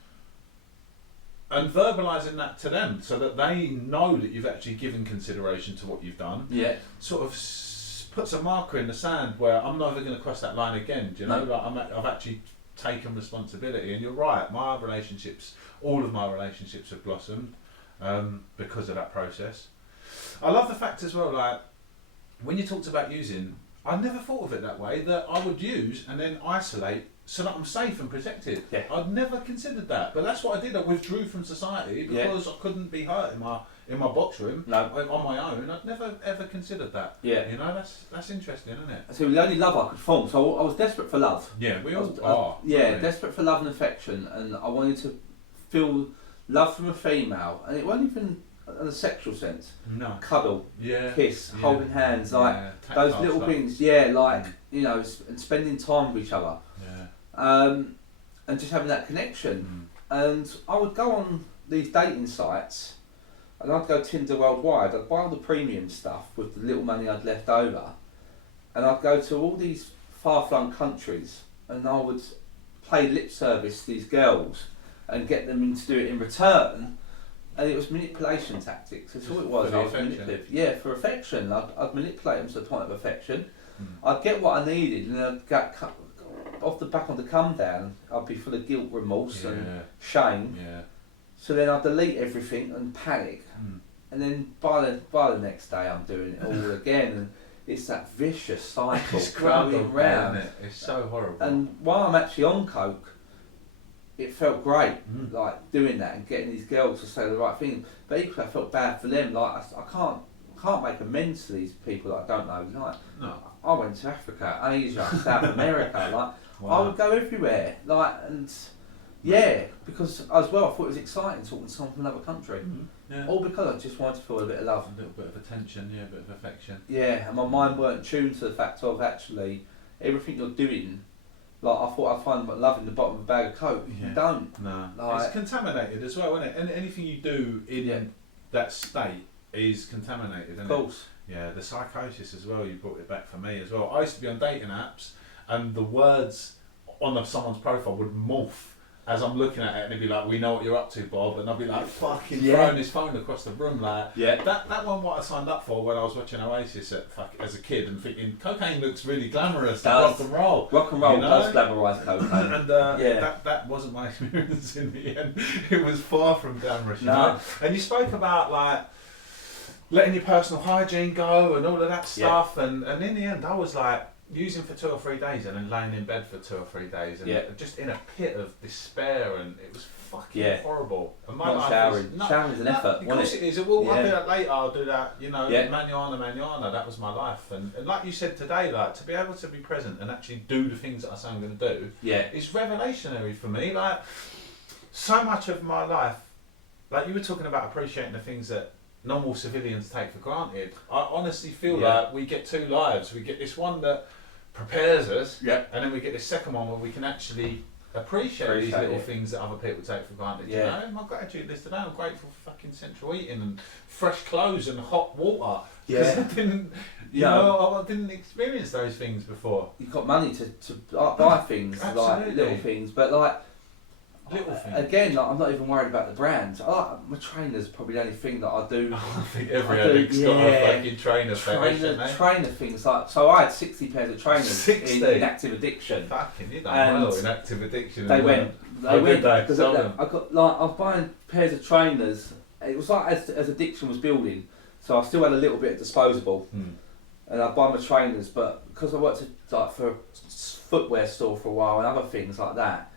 verbalising that to them so that they know that you've actually given consideration to what you've done. Yeah. Sort of puts a marker in the sand where I'm never going to cross that line again. Do you know? Like I've actually taken responsibility, and you're right. My relationships, all of my relationships, have blossomed because of that process. I love the fact as well. Like when you talked about using, I never thought of it that way. That I would use and then isolate so that I'm safe and protected. Yeah. I'd never considered that, but that's what I did. I withdrew from society because I couldn't be hurt in my box room on my own. I'd never ever considered that. Yeah, you know, that's interesting, isn't it? So the only love I could form. So I was desperate for love. Yeah, we all are. Desperate for love and affection, and I wanted to feel love from a female, and it wasn't even in a sexual sense. No. Cuddle, kiss, holding hands, like those little things. Yeah, like you know, and spending time with each other. And just having that connection. And I would go on these dating sites and I'd go Tinder worldwide. I'd buy all the premium stuff with the little money I'd left over, and I'd go to all these far-flung countries and I would play lip service to these girls and get them to do it in return. And it was manipulation tactics. That's all it was. I was manipulative. Yeah, for affection. I'd manipulate them to the point of affection. I'd get what I needed, and I'd get off the back of the come down. I'd be full of guilt, remorse, and shame. Yeah. So then I'd delete everything and panic, and then by the next day I'm doing it all again. And it's that vicious cycle It's going round. isn't it? It's so horrible. And while I'm actually on coke, it felt great, like doing that and getting these girls to say the right thing. But equally, I felt bad for them. Like I can't make amends to these people that I don't know. Like I went to Africa, Asia, South America. Like I would go everywhere. Like and because as well, I thought it was exciting talking to someone from another country. Yeah. All because I just wanted to feel a bit of love, a little bit of attention, a bit of affection. Yeah, and my mind weren't tuned to the fact of actually everything you're doing. Like I thought I'd find love in the bottom of a bag of coke. You don't. No. Like, it's contaminated as well, isn't it? And anything you do in that state is contaminated, isn't it? Of course. Yeah, the psychosis as well, you brought it back for me as well. I used to be on dating apps and the words on someone's profile would morph as I'm looking at it and it'd be like, we know what you're up to, Bob, and I'd be like fucking throwing his phone across the room like that one what I signed up for when I was watching Oasis as a kid and thinking cocaine looks really glamorous, rock and roll. Rock and roll, you know? Does glamorise cocaine. And that wasn't my experience in the end. It was far from glamorous, you know? And you spoke about like letting your personal hygiene go and all of that stuff and in the end I was like using for 2 or 3 days and then laying in bed for 2 or 3 days and just in a pit of despair and it was fucking horrible. And my life showering's an effort. Of course it is. Well, I'll do that later, I'll do that, you know, manuana, that was my life. And like you said today, like to be able to be present and actually do the things that I say I'm going to do is revelationary for me. Like so much of my life, like you were talking about appreciating the things that normal civilians take for granted. I honestly feel like we get 2 lives. We get this one that prepares us, and then we get this second one where we can actually appreciate these little things that other people take for granted. You know, my gratitude list today, I'm grateful for fucking central heating and fresh clothes and hot water. Because I didn't, I didn't experience those things before. You've got money to buy things, like little things, but like little things. Again, like, I'm not even worried about the brand. My trainer's probably the only thing that I do. I think every addict's got a fucking trainer things like so. I had 60 pairs of trainers in active addiction. Fucking, you done well in active addiction. They went because I got like I was buying pairs of trainers. It was like as addiction was building, so I still had a little bit of disposable, and I buy my trainers. But because I worked for a footwear store for a while and other things like that.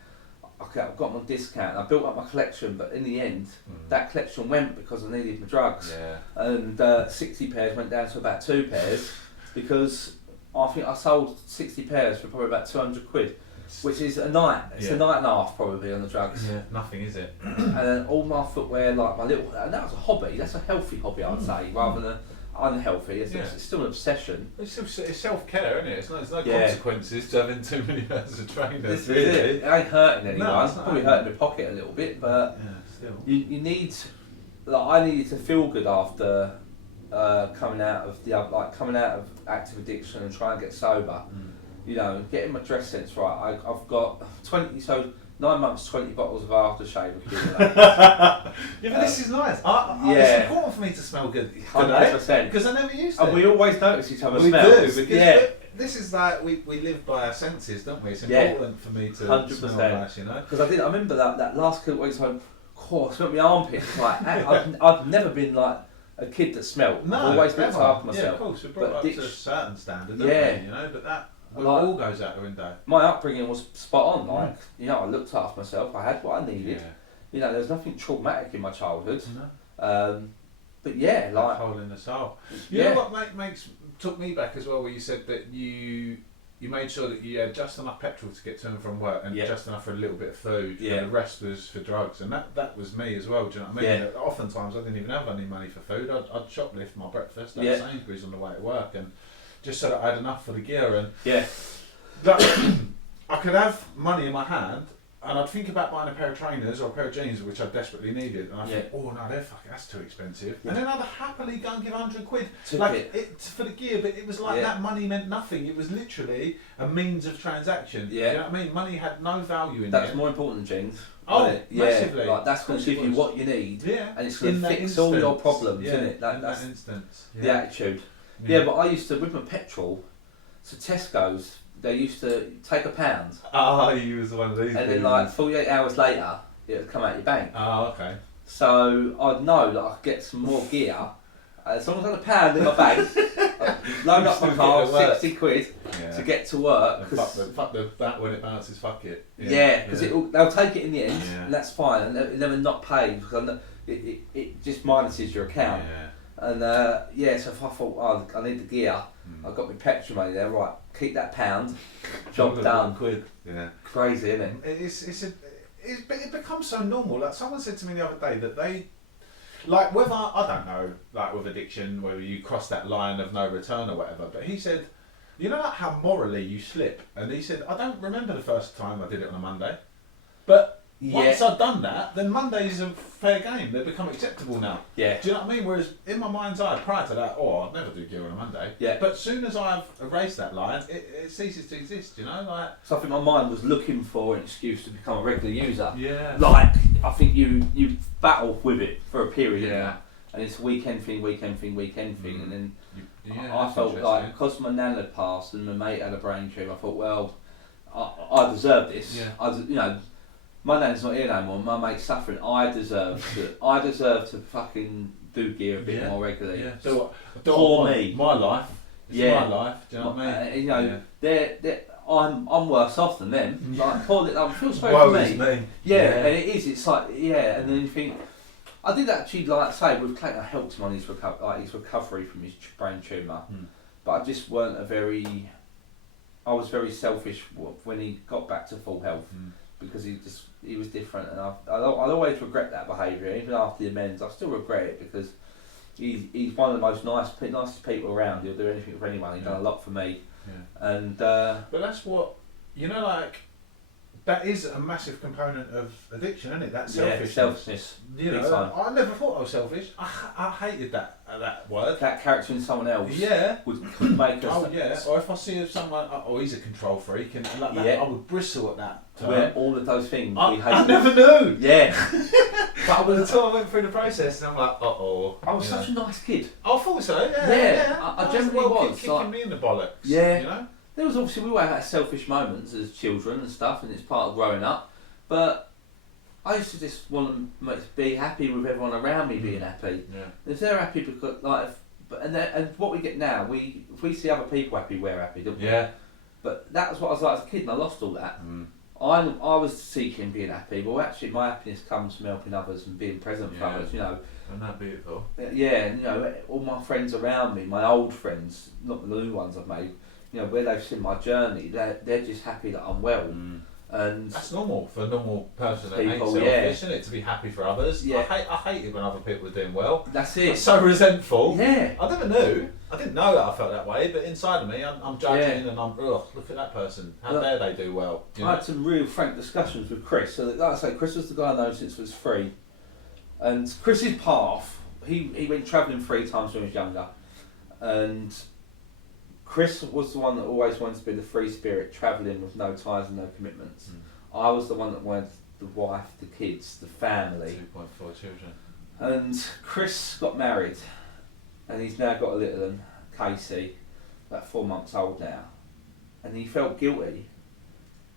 I got my discount and I built up my collection, but in the end, that collection went because I needed my drugs. And 60 pairs went down to about 2 pairs because I think I sold 60 pairs for probably about 200 quid, which is a night. It's a night and a half probably on the drugs. Yeah, nothing is it? And then all my footwear, like my little, and that was a hobby. That's a healthy hobby, I'd say, rather than unhealthy. It's still an obsession. It's self-care, isn't it? There's no consequences to having too many pairs of trainers. It ain't hurting anyone. It's probably hurting my pocket a little bit, but you need. Like I needed to feel good after coming out of active addiction and trying to get sober. You know, getting my dress sense right. I've got 20. So 9 months, 20 bottles of aftershave accumulated. But this is nice. It's important for me to smell good. 100%. Because I never used to. And we always notice each other's smells. We do. Because this is like, we live by our senses, don't we? It's important for me to 100%. smell nice, you know? Because I remember that last couple of weeks, I smelled my armpits. Like, I've never been like a kid that smelled. No, I've always looked after myself. Yeah, of course. We're brought up to a certain standard, don't we? You know, but that... It like, all goes out the window. My upbringing was spot on. Like, you know, I looked after myself. I had what I needed. You know, there was nothing traumatic in my childhood. But like hole in the soul. You know what took me back as well, where you said that you made sure that you had just enough petrol to get to and from work, and just enough for a little bit of food. And the rest was for drugs, and that was me as well. Do you know what I mean? Oftentimes I didn't even have any money for food. I'd shoplift my breakfast at Sainsbury's on the way to work, and just so that I had enough for the gear. And I could have money in my hand and I'd think about buying a pair of trainers or a pair of jeans which I desperately needed, and I think, oh no, that's too expensive. And then I'd happily go and give 100 quid for the gear, but it was like that money meant nothing. It was literally a means of transaction. You know what I mean? Money had no value in That's more important than jeans. Massively. Like that's going to give you what you need, and it's going to fix all your problems, isn't it? That's instance. The attitude. But I used to, with my petrol, so Tesco's, they used to take £1. Oh, you was one of these. And then like 48 hours later, it would come out your bank. Oh, okay. So I'd know that I could get some more gear. As long as I had £1 in my bank, load up my Still car, get to work. 60 quid Yeah. to get to work. And fuck that when it bounces, fuck it. Yeah, because they'll take it in the end, Yeah. and that's fine, and they'll never not pay because I know it just minuses your account. Yeah. And so if I thought, I need the gear, I've got my petrol money there, right, keep that £1, job done. £1. Yeah. Crazy, isn't it? It becomes so normal. Like someone said to me the other day that they, like whether, I don't know, like with addiction, whether you cross that line of no return or whatever, but he said, you know like how morally you slip? And he said, I don't remember the first time I did it on a Monday, but once I've done that, then Mondays are fair game. They become acceptable now. Yeah. Do you know what I mean? Whereas in my mind's eye, prior to that, I'd never do gear on a Monday. Yeah. But as soon as I've erased that line, it ceases to exist, you know? Like. So I think my mind was looking for an excuse to become a regular user. Yeah. Like, I think you battle with it for a period. Yeah. And it's a weekend thing, and then Yeah, I felt like, because my nan had passed and my mate had a brain tumor, I thought, well, I deserve this. Yeah. My nan's not here no more, my mate's suffering, I deserve to fucking do gear a bit more regularly. Yeah. For me. My life. It's my life, do you know what I mean? I'm worse off than them. Like, Paul, I feel sorry Woe for is me. Yeah, and it is. It's like, and then you think, I did actually like say with Clayton, I helped him on his recovery from his brain tumour, but I just weren't I was very selfish when he got back to full health because he was different, and I'll always regret that behaviour. Even after the amends, I still regret it because he's one of the most nicest people around. He'll do anything for anyone. He's done a lot for me, and but that's what like. That is a massive component of addiction, isn't it? That selfishness. Selfishness. You know, I never thought I was selfish. I hated that word. That character in someone else. Would make us. Or if I see someone, he's a control freak, and like that, I would bristle at that. Where all of those things we hate. I never knew. Yeah. But by the time I went through the process, and I'm like, I was such a nice kid. I thought so. Yeah. I generally was. Kicking me in the bollocks. Yeah. You know. There was obviously, we all had selfish moments as children and stuff, and it's part of growing up, but I used to just want to be happy with everyone around me being happy. Yeah. If they're happy, because and what we get now, if we see other people happy, we're happy, don't we? Yeah. But that was what I was like as a kid, and I lost all that. I was seeking being happy, but actually my happiness comes from helping others and being present for others, you know. Isn't that beautiful? Yeah, and all my friends around me, my old friends, not the new ones I've made, where they've seen my journey, they're just happy that I'm well. And that's normal for a normal person that ain't people, selfish, isn't it? To be happy for others. Yeah. I hated when other people were doing well. That's it. I'm so resentful. Yeah. I never knew. I didn't know that I felt that way, but inside of me, I'm judging and I'm, look at that person. How dare they do well? I had some real frank discussions with Chris. So, like I say, Chris was the guy I known since I was 3. And Chris's path, he went travelling 3 times when he was younger. And Chris was the one that always wanted to be the free spirit, travelling with no ties and no commitments. I was the one that wanted the wife, the kids, the family. 2.4 children. And Chris got married, and he's now got a little one, Casey, about 4 months old now. And he felt guilty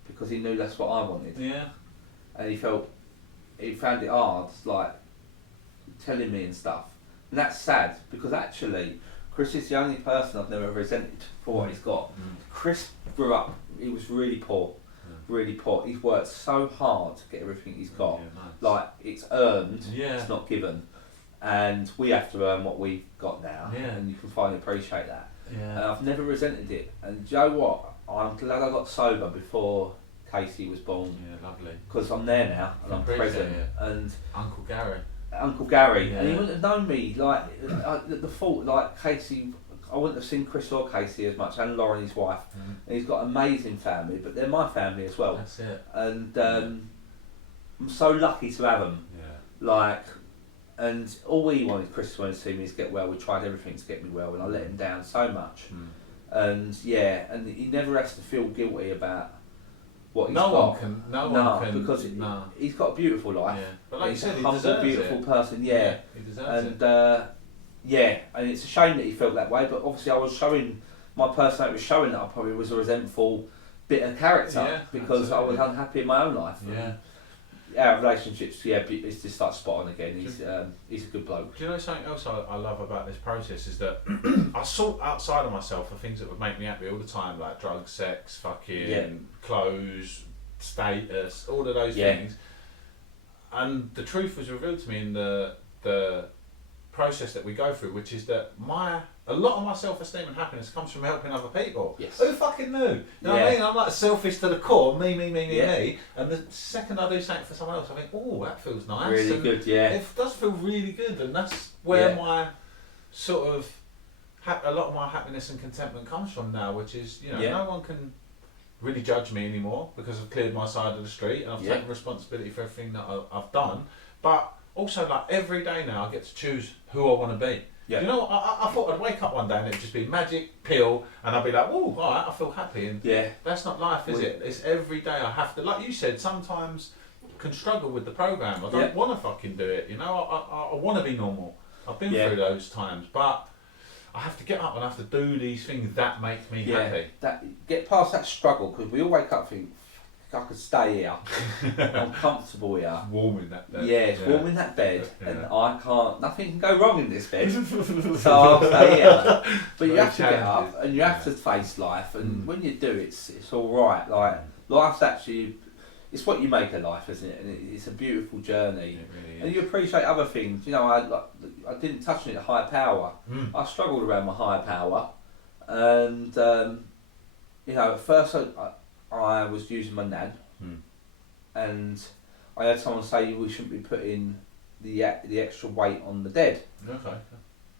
because he knew that's what I wanted. Yeah. And he found it hard, like telling me and stuff. And that's sad because actually, Chris is the only person I've never resented for what he's got. Chris grew up, he was really poor. Really poor. He's worked so hard to get everything he's got. Nice. Like, it's earned, it's not given. And we have to earn what we've got now. And you can finally appreciate that. And I've never resented it. And do you know what? I'm glad I got sober before Casey was born. Yeah, lovely. Because I'm there now and I'm present. And Uncle Gary, and he wouldn't have known me. Like the thought, like Casey, I wouldn't have seen Chris or Casey as much, and Lauren, his wife. And he's got an amazing family, but they're my family as well. That's it. And I'm so lucky to have them. Like, and all we wanted, Chris wanted to see me is get well. We tried everything to get me well, and I let him down so much. And and he never has to feel guilty about what he's got. No one can. Because he's got a beautiful life. Yeah. But like he's you said, a humble, beautiful person. Yeah. He deserves it. And it's a shame that he felt that way. But obviously, my personality was showing that I probably was a resentful, bitter character because I was unhappy in my own life. Yeah. our relationships, it's just like spot on again. He's a good bloke. Do you know something else I love about this process is that I sort outside of myself for things that would make me happy all the time, like drugs, sex, fucking clothes, status, all of those things. And the truth was revealed to me in the process that we go through, which is that a lot of my self-esteem and happiness comes from helping other people. Yes. Who fucking knew? You know what I mean? I'm like selfish to the core, me. And the second I do something for someone else, I think, oh, that feels nice. Really and good, yeah. It does feel really good, and that's where my sort of a lot of my happiness and contentment comes from now, which is, no one can really judge me anymore because I've cleared my side of the street and I've taken responsibility for everything that I've done. But also, like, every day now I get to choose who I want to be. Yeah. You know, I thought I'd wake up one day and it'd just be magic pill, and I'd be like, "Oh, all right, I feel happy." And that's not life, is it? It's every day I have to, like you said, sometimes can struggle with the program. I don't want to fucking do it. You know, I want to be normal. I've been through those times, but I have to get up and I have to do these things that make me happy. Get past that struggle, because we all wake up and think, I could stay here. I'm comfortable here. It's warm in that bed. Yeah, it's warm in that bed, and I can't. Nothing can go wrong in this bed, so I'll stay here. But you have to get up, and you have to face life, and when you do, it's all right. Like life's actually, it's what you make of life, isn't it? And it's a beautiful journey, and you appreciate other things. You know, I didn't touch on it. Higher power. I struggled around my higher power, and at first I was using my nan, and I had someone say we shouldn't be putting the extra weight on the dead. Okay.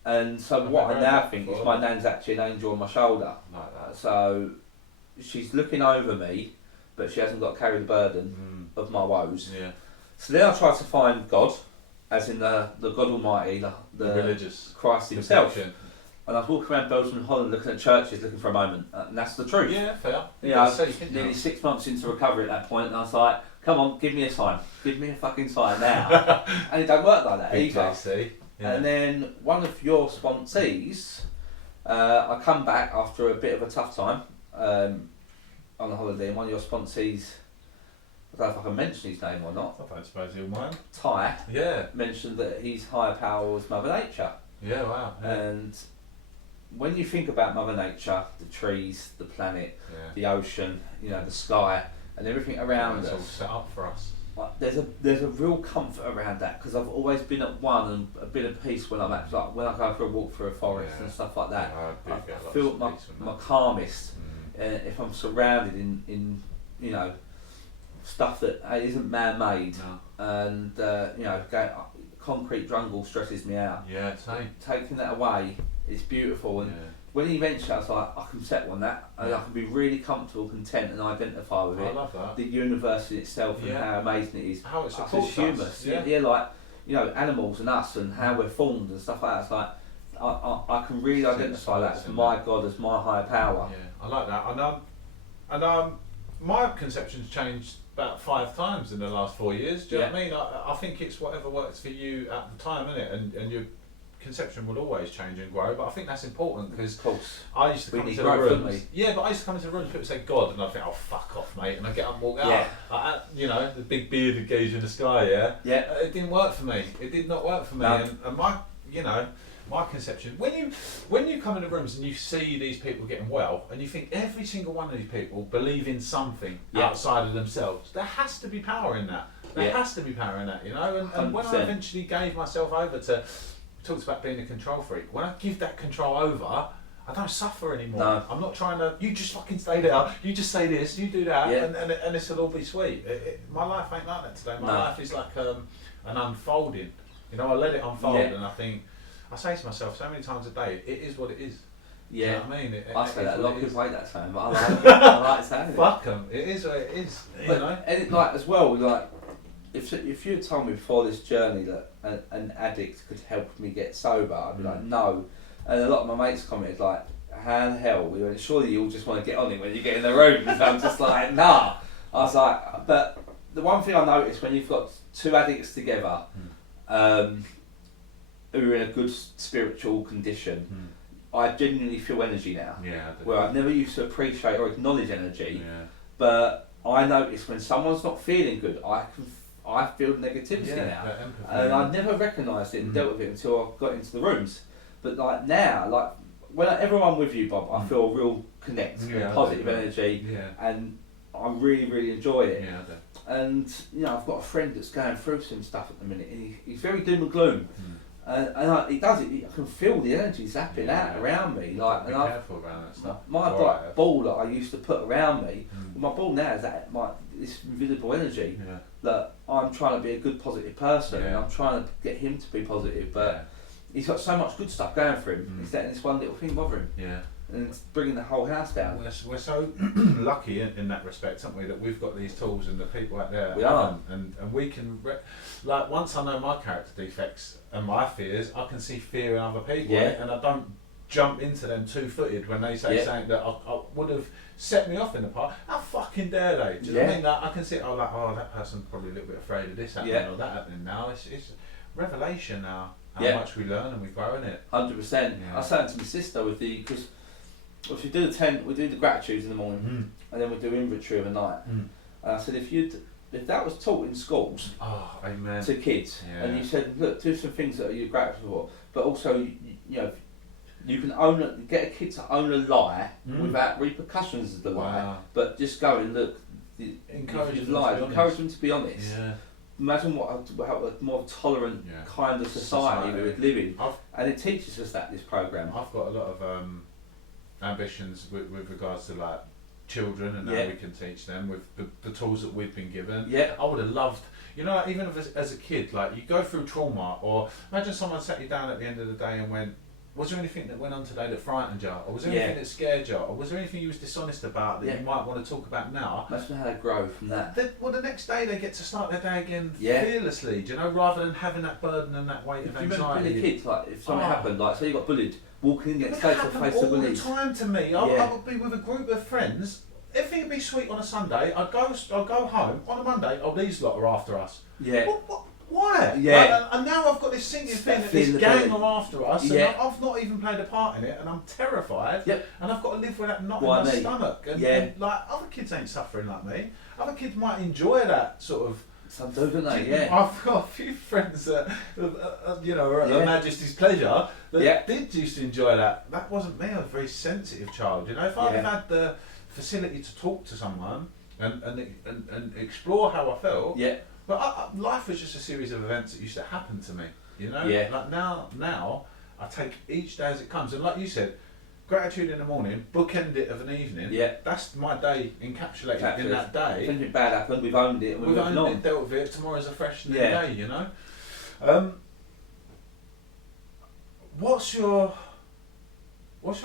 And so what I now think is my nan's actually an angel on my shoulder. Like that. So she's looking over me, but she hasn't got to carry the burden of my woes. Yeah. So then I tried to find God, as in the God Almighty, the religious Christ himself. depiction. And I was walking around Belgium and Holland looking at churches looking for a moment, and that's the truth. Yeah, fair. Nearly 6 months into recovery at that point, and I was like, come on, give me a sign. Give me a fucking sign now. And it don't work like that either. And then one of your sponsees, I come back after a bit of a tough time on a holiday, and one of your sponsees, I don't know if I can mention his name or not. I don't suppose he'll mind. Ty. Yeah. Mentioned that his higher power was Mother Nature. Yeah, wow. Yeah. And when you think about Mother Nature, the trees, the planet, the ocean, the sky, and everything around us, it's all set up for us. Like, there's a real comfort around that, because I've always been at one and a bit of peace when I'm at, like when I go for a walk through a forest and stuff like that. I feel my calmest if I'm surrounded in stuff that isn't man-made, and concrete jungle stresses me out. Yeah, same. Taking that away, it's beautiful. And when eventually I was like, I can settle on that, and I can be really comfortable, content, and identify with it. I love that. The universe in itself and how amazing it is. How it supports us. Animals and us and how we're formed and stuff like that. It's like I can really identify that as my God, as my higher power. Yeah, I like that. And my conception's changed about 5 times in the last 4 years. Do you know what I mean? I think it's whatever works for you at the time, isn't it? And your conception will always change and grow, but I think that's important, because I used to come into the rooms. Yeah, but I used to come into the rooms, people say God, and I'd think, oh, fuck off, mate, and I'd get up and walk out. The big bearded geezer in the sky, it didn't work for me. It did not work for me. No. And my conception, when you come into rooms and you see these people getting well, and you think every single one of these people believe in something outside of themselves, there has to be power in that. There has to be power in that, And when I eventually gave myself over to, talked about being a control freak, when I give that control over, I don't suffer anymore. No. I'm not trying to, you just fucking stay there, you just say this, you do that, and this will all be sweet. My life ain't like that today. My life is like an unfolding. I let it unfold, and I say to myself so many times a day, it is what it is. Yeah. Do you know what I mean? I say that a lot of people hate that saying, but I like it. I like saying it. Fuck them. It is what it is. And as well, if you had told me before this journey that an addict could help me get sober, I'd be like, no. And a lot of my mates commented like, how the hell? We went, surely you all just want to get on it when you get in the room. And I'm just like, nah. I was like, but the one thing I noticed when you've got 2 addicts together, who are in a good spiritual condition, I genuinely feel energy now. Yeah. Where I never used to appreciate or acknowledge energy, but I notice when someone's not feeling good, I can I feel negativity now, that empathy, and I never recognised it and dealt with it until I got into the rooms. But like now, like whenever I'm with you, Bob, I feel a real connect, positive energy, and I really, really enjoy it. Yeah, I do. And you know, I've got a friend that's going through some stuff at the minute, and he's very doom and gloom. He does it. I can feel the energy zapping out around me. Like, be careful around that stuff. My like, ball that I used to put around me, my ball now is that this invisible energy that I'm trying to be a good, positive person, and I'm trying to get him to be positive. But he's got so much good stuff going for him. He's letting this one little thing bother him. Yeah. And it's bringing the whole house down. We're so lucky in that respect, aren't we, that we've got these tools and the people out there we are. And we can like, once I know my character defects and my fears, I can see fear in other people, and I don't jump into them two-footed when they say something that I would have set me off in the past. How fucking dare they? Do you know what I mean? Like, I can see it, that person's probably a little bit afraid of this happening or that happening now. It's revelation now, how much we learn and we grow in it. 100%. I was saying to my sister because we do the gratitudes in the morning, and then we do inventory of the night. And I said, if that was taught in schools to kids, and you said, look, do some things that you're grateful for, but also you know, you can get a kid to own a lie without repercussions of the lie, but just go and look, encourage them to be honest. Imagine how a more tolerant kind of society we would live in, and it teaches us that, this program. I've got a lot of ambitions with regards to like children and how we can teach them with the tools that we've been given. I would have loved, you know, even as a kid, like you go through trauma, or imagine someone sat you down at the end of the day and went, was there anything that went on today that frightened you, or was there anything that scared you, or was there anything you was dishonest about that you might want to talk about now? Imagine how they grow from that. Well, the next day they get to start their day again fearlessly, do you know, rather than having that burden and that weight of anxiety. You remember being a kid, like if something happened, like say you got bullied, walking in next day to face the bullies. All the time to me. I would be with a group of friends. Everything would be sweet on a Sunday. I'd go home on a Monday. Oh, these lot are after us. Why? And now I've got this sinking thing that this gang are after us, and I've not even played a part in it, and I'm terrified. And I've got to live with that knot in my stomach. And like, other kids ain't suffering like me. Other kids might enjoy that sort of. Some do, don't they? I've got a few friends that, you know, are at Her Majesty's pleasure that did used to enjoy that. That wasn't me. I was a very sensitive child. You know, if I'd have had the facility to talk to someone and explore how I felt. But life was just a series of events that used to happen to me. You know, like now I take each day as it comes, and like you said, gratitude in the morning, bookend it of an evening. That's my day encapsulated in that day. If anything bad happened, we've owned it and we've owned it, dealt with it. Tomorrow's a fresh new day, you know. What's your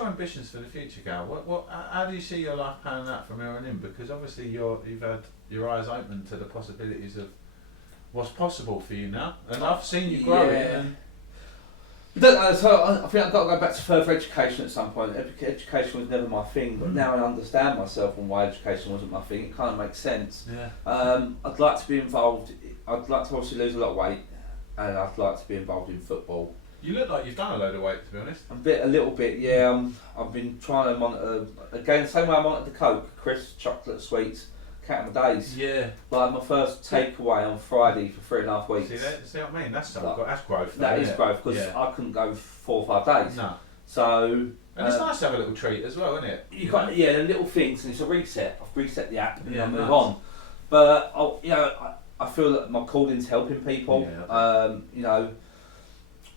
ambitions for the future, Gal? How do you see your life panning out from here on in? Because obviously you've had your eyes open to the possibilities of what's possible for you now, and I've seen you growing. So I think I've got to go back to further education at some point. Education was never my thing, but now I understand myself and why education wasn't my thing. It kind of makes sense. I'd like to be involved. I'd like to obviously lose a lot of weight, and I'd like to be involved in football. You look like you've done a load of weight, to be honest. A little bit, yeah. I've been trying to monitor, again, the same way I monitored the Coke, crisps, chocolate, sweets, count my days. Like my first takeaway on Friday for 3.5 weeks. See what I mean? That's growth. That is growth, because I couldn't go 4 or 5 days. No. So... And it's nice to have a little treat as well, isn't it? You got the little things, and it's a reset. I've reset the app and I move on. But, I feel that my calling's helping people. You know,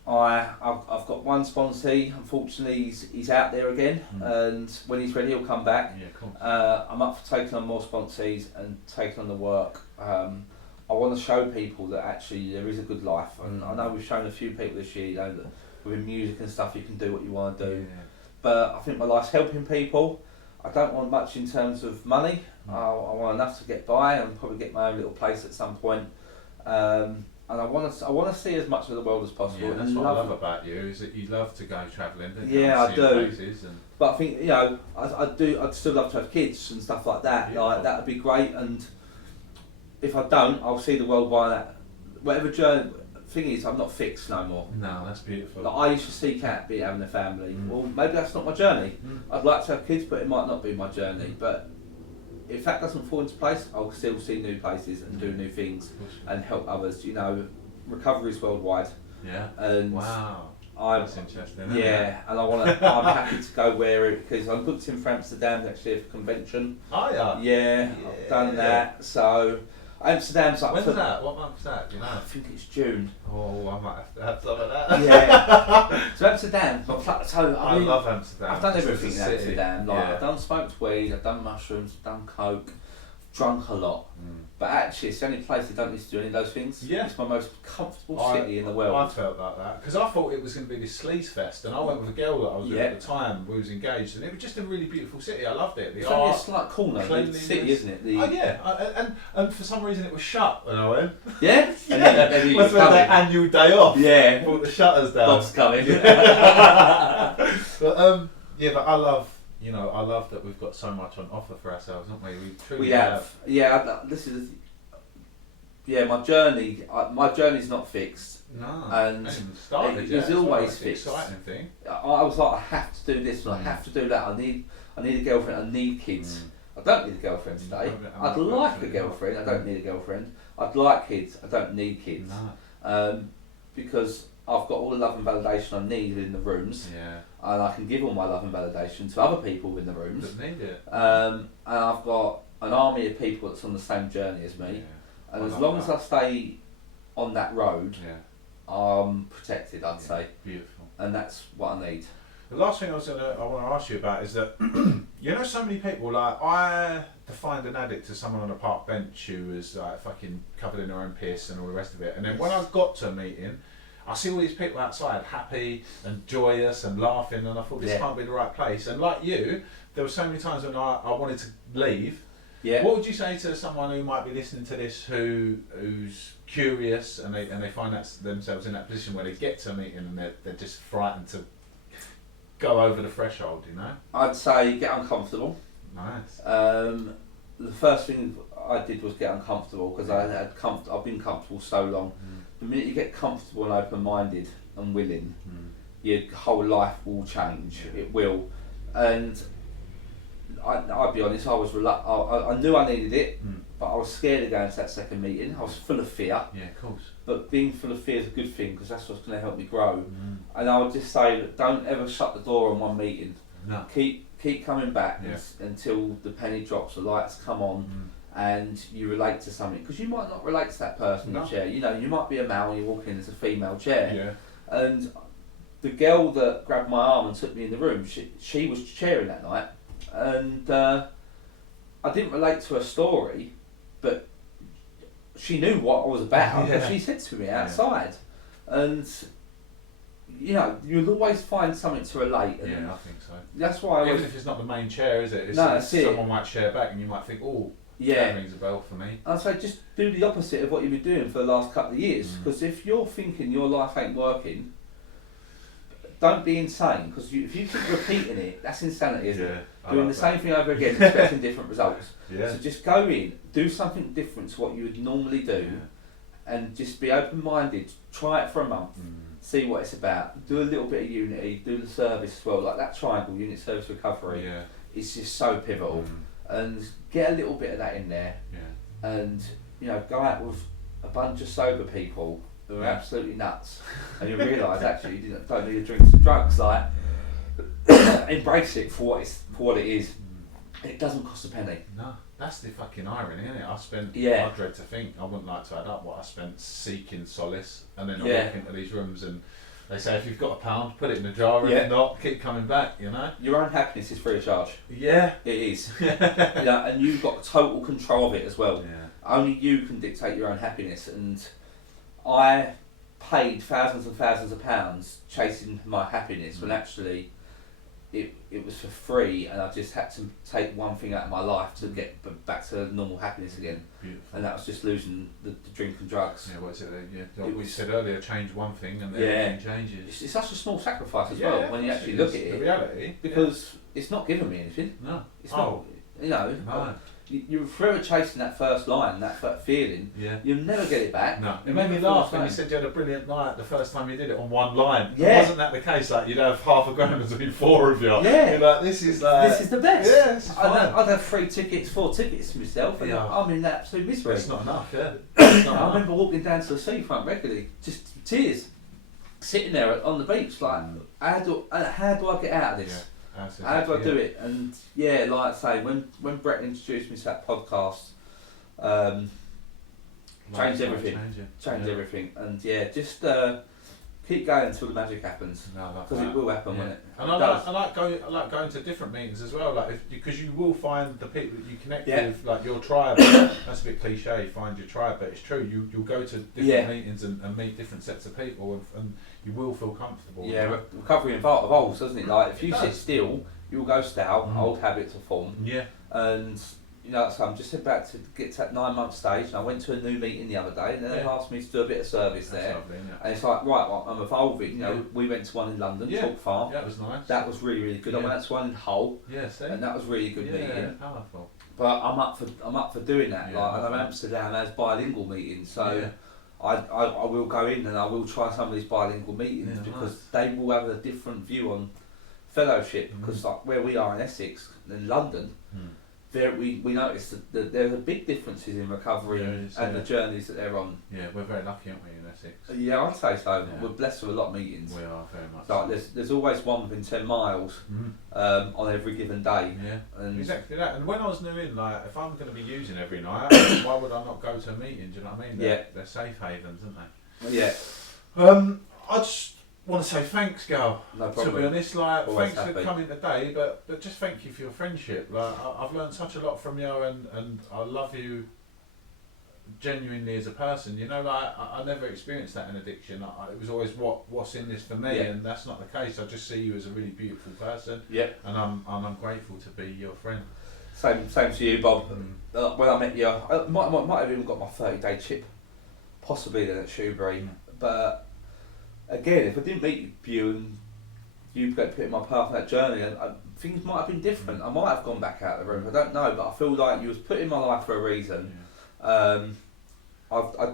I've got one sponsee. Unfortunately, he's out there again, and when he's ready, he'll come back. I'm up for taking on more sponsees and taking on the work. I want to show people that actually there is a good life, and I know we've shown a few people this year, you know, that within music and stuff, you can do what you want to do. But I think my life's helping people. I don't want much in terms of money. I want enough to get by and probably get my own little place at some point. And I want to see as much of the world as possible. Yeah, that's what I love about you, is that you love to go travelling. I do. But I think, you know, I'd still love to have kids and stuff like that. Like, that would be great. And if I don't, I'll see the world by that. Whatever journey. Thing is, I'm not fixed no more. No, that's beautiful. Like, I used to seek out having a family. Well, maybe that's not my journey. I'd like to have kids, but it might not be my journey. But if that doesn't fall into place, I'll still see new places and do new things and help others. You know, recovery is worldwide. Yeah. And wow. That's interesting. Isn't Yeah, it? and I'm happy to go where because I'm booked in for Amsterdam next year for convention. Oh yeah. Yeah, I've done that. So Amsterdam's up. When's that? What month's that? Do you know? I think it's June. Oh, I might have to have some of that. Yeah. So Amsterdam. I love Amsterdam. I've done everything in City. Amsterdam. Like I've done smoked weed, I've done mushrooms, I've done coke, drunk a lot. But actually, it's the only place that don't need to do any of those things. Yeah. It's my most comfortable city in the world. I felt like that because I thought it was going to be this sleaze fest, and I went with a girl that I was with at the time. We was engaged, and it was just a really beautiful city. I loved it. The it's art, only a slight corner of the city, isn't it? Oh yeah, and for some reason it was shut when I went. Yeah. Yeah. Must have their annual day off. Yeah. Brought the shutters down. Bob's coming. But I love. You know, I love that we've got so much on offer for ourselves, haven't we? We truly have. Yeah, this is. Yeah, my journey's not fixed. No, and started, it's always fixed. Exciting thing. I was like, I have to do this and I have to do that. I need a girlfriend. I need kids. I don't need a girlfriend today. I'd like a girlfriend. I don't need a girlfriend. I'd like kids. I don't need kids. No. Because I've got all the love and validation I need in the rooms. Yeah. And I can give all my love and validation to other people in the rooms. That need it. And I've got an army of people that's on the same journey as me. Yeah. And as long as I stay on that road, I'm protected, I'd say. Beautiful. And that's what I need. The last thing I want to ask you about is that you know, so many people, like, I defined an addict as someone on a park bench who was like fucking covered in their own piss and all the rest of it. And then when I got to a meeting, I see all these people outside happy and joyous and laughing, and I thought this can't be the right place. And like you, there were so many times when I wanted to leave. Yeah. What would you say to someone who might be listening to this who's curious and they find themselves in that position where they get to a meeting and they're just frightened to go over the threshold, you know? I'd say get uncomfortable. Nice. The first thing I did was get uncomfortable because I've been comfortable so long. The minute you get comfortable and open-minded and willing, your whole life will change. Yeah. It will. And I'll be honest, I was I knew I needed it, but I was scared of going to that second meeting. I was full of fear. Yeah, of course. But being full of fear is a good thing because that's what's going to help me grow. And I would just say that don't ever shut the door on one meeting. No. Keep coming back until the penny drops, the lights come on. And you relate to something because you might not relate to that person in the chair. You know, you might be a male and you walk in as a female chair. Yeah. And the girl that grabbed my arm and took me in the room, she was chairing that night, and I didn't relate to her story, but she knew what I was about. Yeah. She said to me outside, and you know, you'll always find something to relate. And I think so. That's why even if it's not the main chair, is it? Someone might share back, and you might think, oh. That rings a bell for me. I'd say just do the opposite of what you've been doing for the last couple of years. Because if you're thinking your life ain't working, don't be insane. Because if you keep repeating it, that's insanity, isn't it? Doing the same thing over again, expecting different results. So just go in, do something different to what you would normally do, and just be open-minded. Try it for a month, see what it's about. Do a little bit of unity, do the service as well. Like that triangle, unit, service, recovery. Yeah. It's just so pivotal. And get a little bit of that in there, and you know, go out with a bunch of sober people who are absolutely nuts, and you realise actually you don't need to drink some drugs. Like, embrace it for what it is. It doesn't cost a penny. No, that's the fucking irony, isn't it? I spent. I dread to think. I wouldn't like to add up what I spent seeking solace, and then I walk into these rooms and. They say if you've got £1, put it in a jar, and if not, keep coming back, you know? Your own happiness is free of charge. Yeah. It is. And you've got total control of it as well. Yeah. Only you can dictate your own happiness. And I paid thousands and thousands of pounds chasing my happiness when actually it was for free, and I just had to take one thing out of my life to get back to normal happiness again. Beautiful. And that was just losing the drink and drugs. Yeah, what is it? Like we said earlier, change one thing and then everything changes. It's such a small sacrifice as well when you actually look at it. The reality. Because it's not giving me anything. No. It's not. You know. No. you're forever chasing that first line, that feeling. Yeah. You'll never get it back. No, it made me laugh when you said you had a brilliant night the first time you did it on one line. Yeah. Wasn't that the case? Like you'd have half a grand between four of you. Yeah. You're like, this is the best. Yeah, this is fine. I'd have 4 tickets to myself, and Yeah. I'm in absolute misery. It's not enough, yeah. It's not I enough. remember walking down to the seafront regularly, just tears, sitting there on the beach, like, how do I get out of this? Yeah. How do I do it? And yeah, like I say, when Brett introduced me to that podcast, changed everything. Changed everything. And yeah, just keep going until the magic happens. Because it will happen, won't it? And I like going to different meetings as well, like because you will find the people that you connect with, like your tribe. That's a bit cliche, find your tribe, but it's true. You'll go to different meetings and meet different sets of people, and you will feel comfortable. Yeah, recovery evolves, doesn't it? Like if you sit still, you'll go stale. Old habits will form. Yeah. And you know, so I'm just about to get to that 9-month stage, and I went to a new meeting the other day, and they asked me to do a bit of service there. Lovely, isn't it? And it's like, right, well, I'm evolving. You know, we went to one in London, Chalk Farm. Yeah, that was nice. That was really, really good. I went to one in Hull, and that was really good meeting. Powerful. But I'm up for doing that. Yeah, like, and Amsterdam has bilingual meetings, so I will go in and I will try some of these bilingual meetings because they will have a different view on fellowship. Because like where we are in Essex, in London. There, we noticed that there are big differences in recovery and the journeys that they're on. Yeah, we're very lucky, aren't we, in Essex? Yeah, I'd say so. Yeah. We're blessed with a lot of meetings. We are very much. Like there's always one within 10 miles on every given day. Yeah, and exactly that. And when I was new in, like, if I'm going to be using every night, why would I not go to a meeting? Do you know what I mean? They're safe havens, aren't they? Yeah. I just want to say thanks, Gal. No problem. To be honest, like, Always thanks happy. for coming today, but just thank you for your friendship. Like, I've learned such a lot from you, and I love you genuinely as a person. You know, like I never experienced that in addiction. It was always what's in this for me, and that's not the case. I just see you as a really beautiful person. Yeah. And I'm grateful to be your friend. Same to you, Bob. When I met you, I might have even got my 30-day chip, possibly then at Shoebury. But again, if I didn't meet you and you got put in my path on that journey, and things might have been different. I might have gone back out of the room. I don't know, but I feel like you was put in my life for a reason. I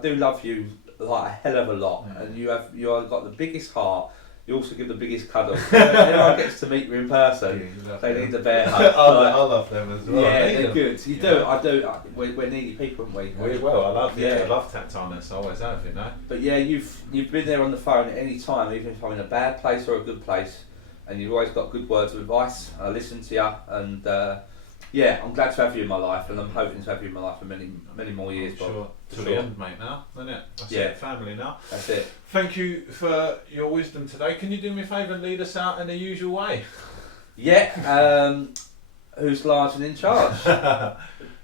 do love you like a hell of a lot, and you have got the biggest heart. You also give the biggest cuddle. Everyone gets to meet you in person. They need the bear hug. I love them as well. Yeah, they're good. You do. I do. We're needy people, aren't we? We will. I love I love tactileness. I always have, you know. But yeah, you've been there on the phone at any time, even if I'm in a bad place or a good place, and you've always got good words of advice. I listen to you, and yeah, I'm glad to have you in my life, and I'm hoping to have you in my life for many, many more years. Sure. To the end, mate. Now, isn't it? That's it. Family now. That's it. Thank you for your wisdom today. Can you do me a favour and lead us out in the usual way? Yeah. Who's large and in charge?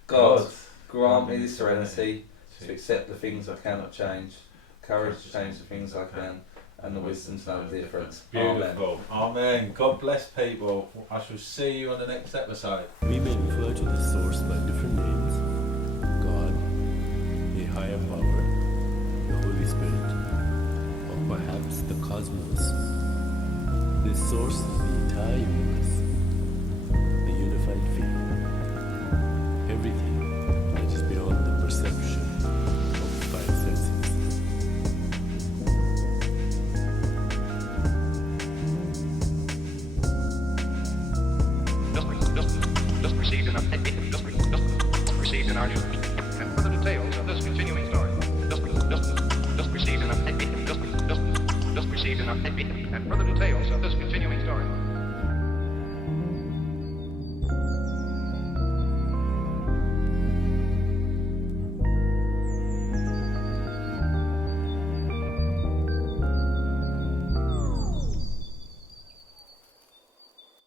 God, grant me the serenity to accept the things I cannot change, courage to change the things I can, and the wisdom to know the difference. Beautiful. Amen. God bless people. I shall see you on the next episode. We may refer to the source by different names: God, a higher power, the Holy Spirit, or perhaps the cosmos. This source is the entire universe, the unified field, everything that is beyond the perception of the 5 senses. Just received in our news. And further details of this continuing story. Just received in our and further details of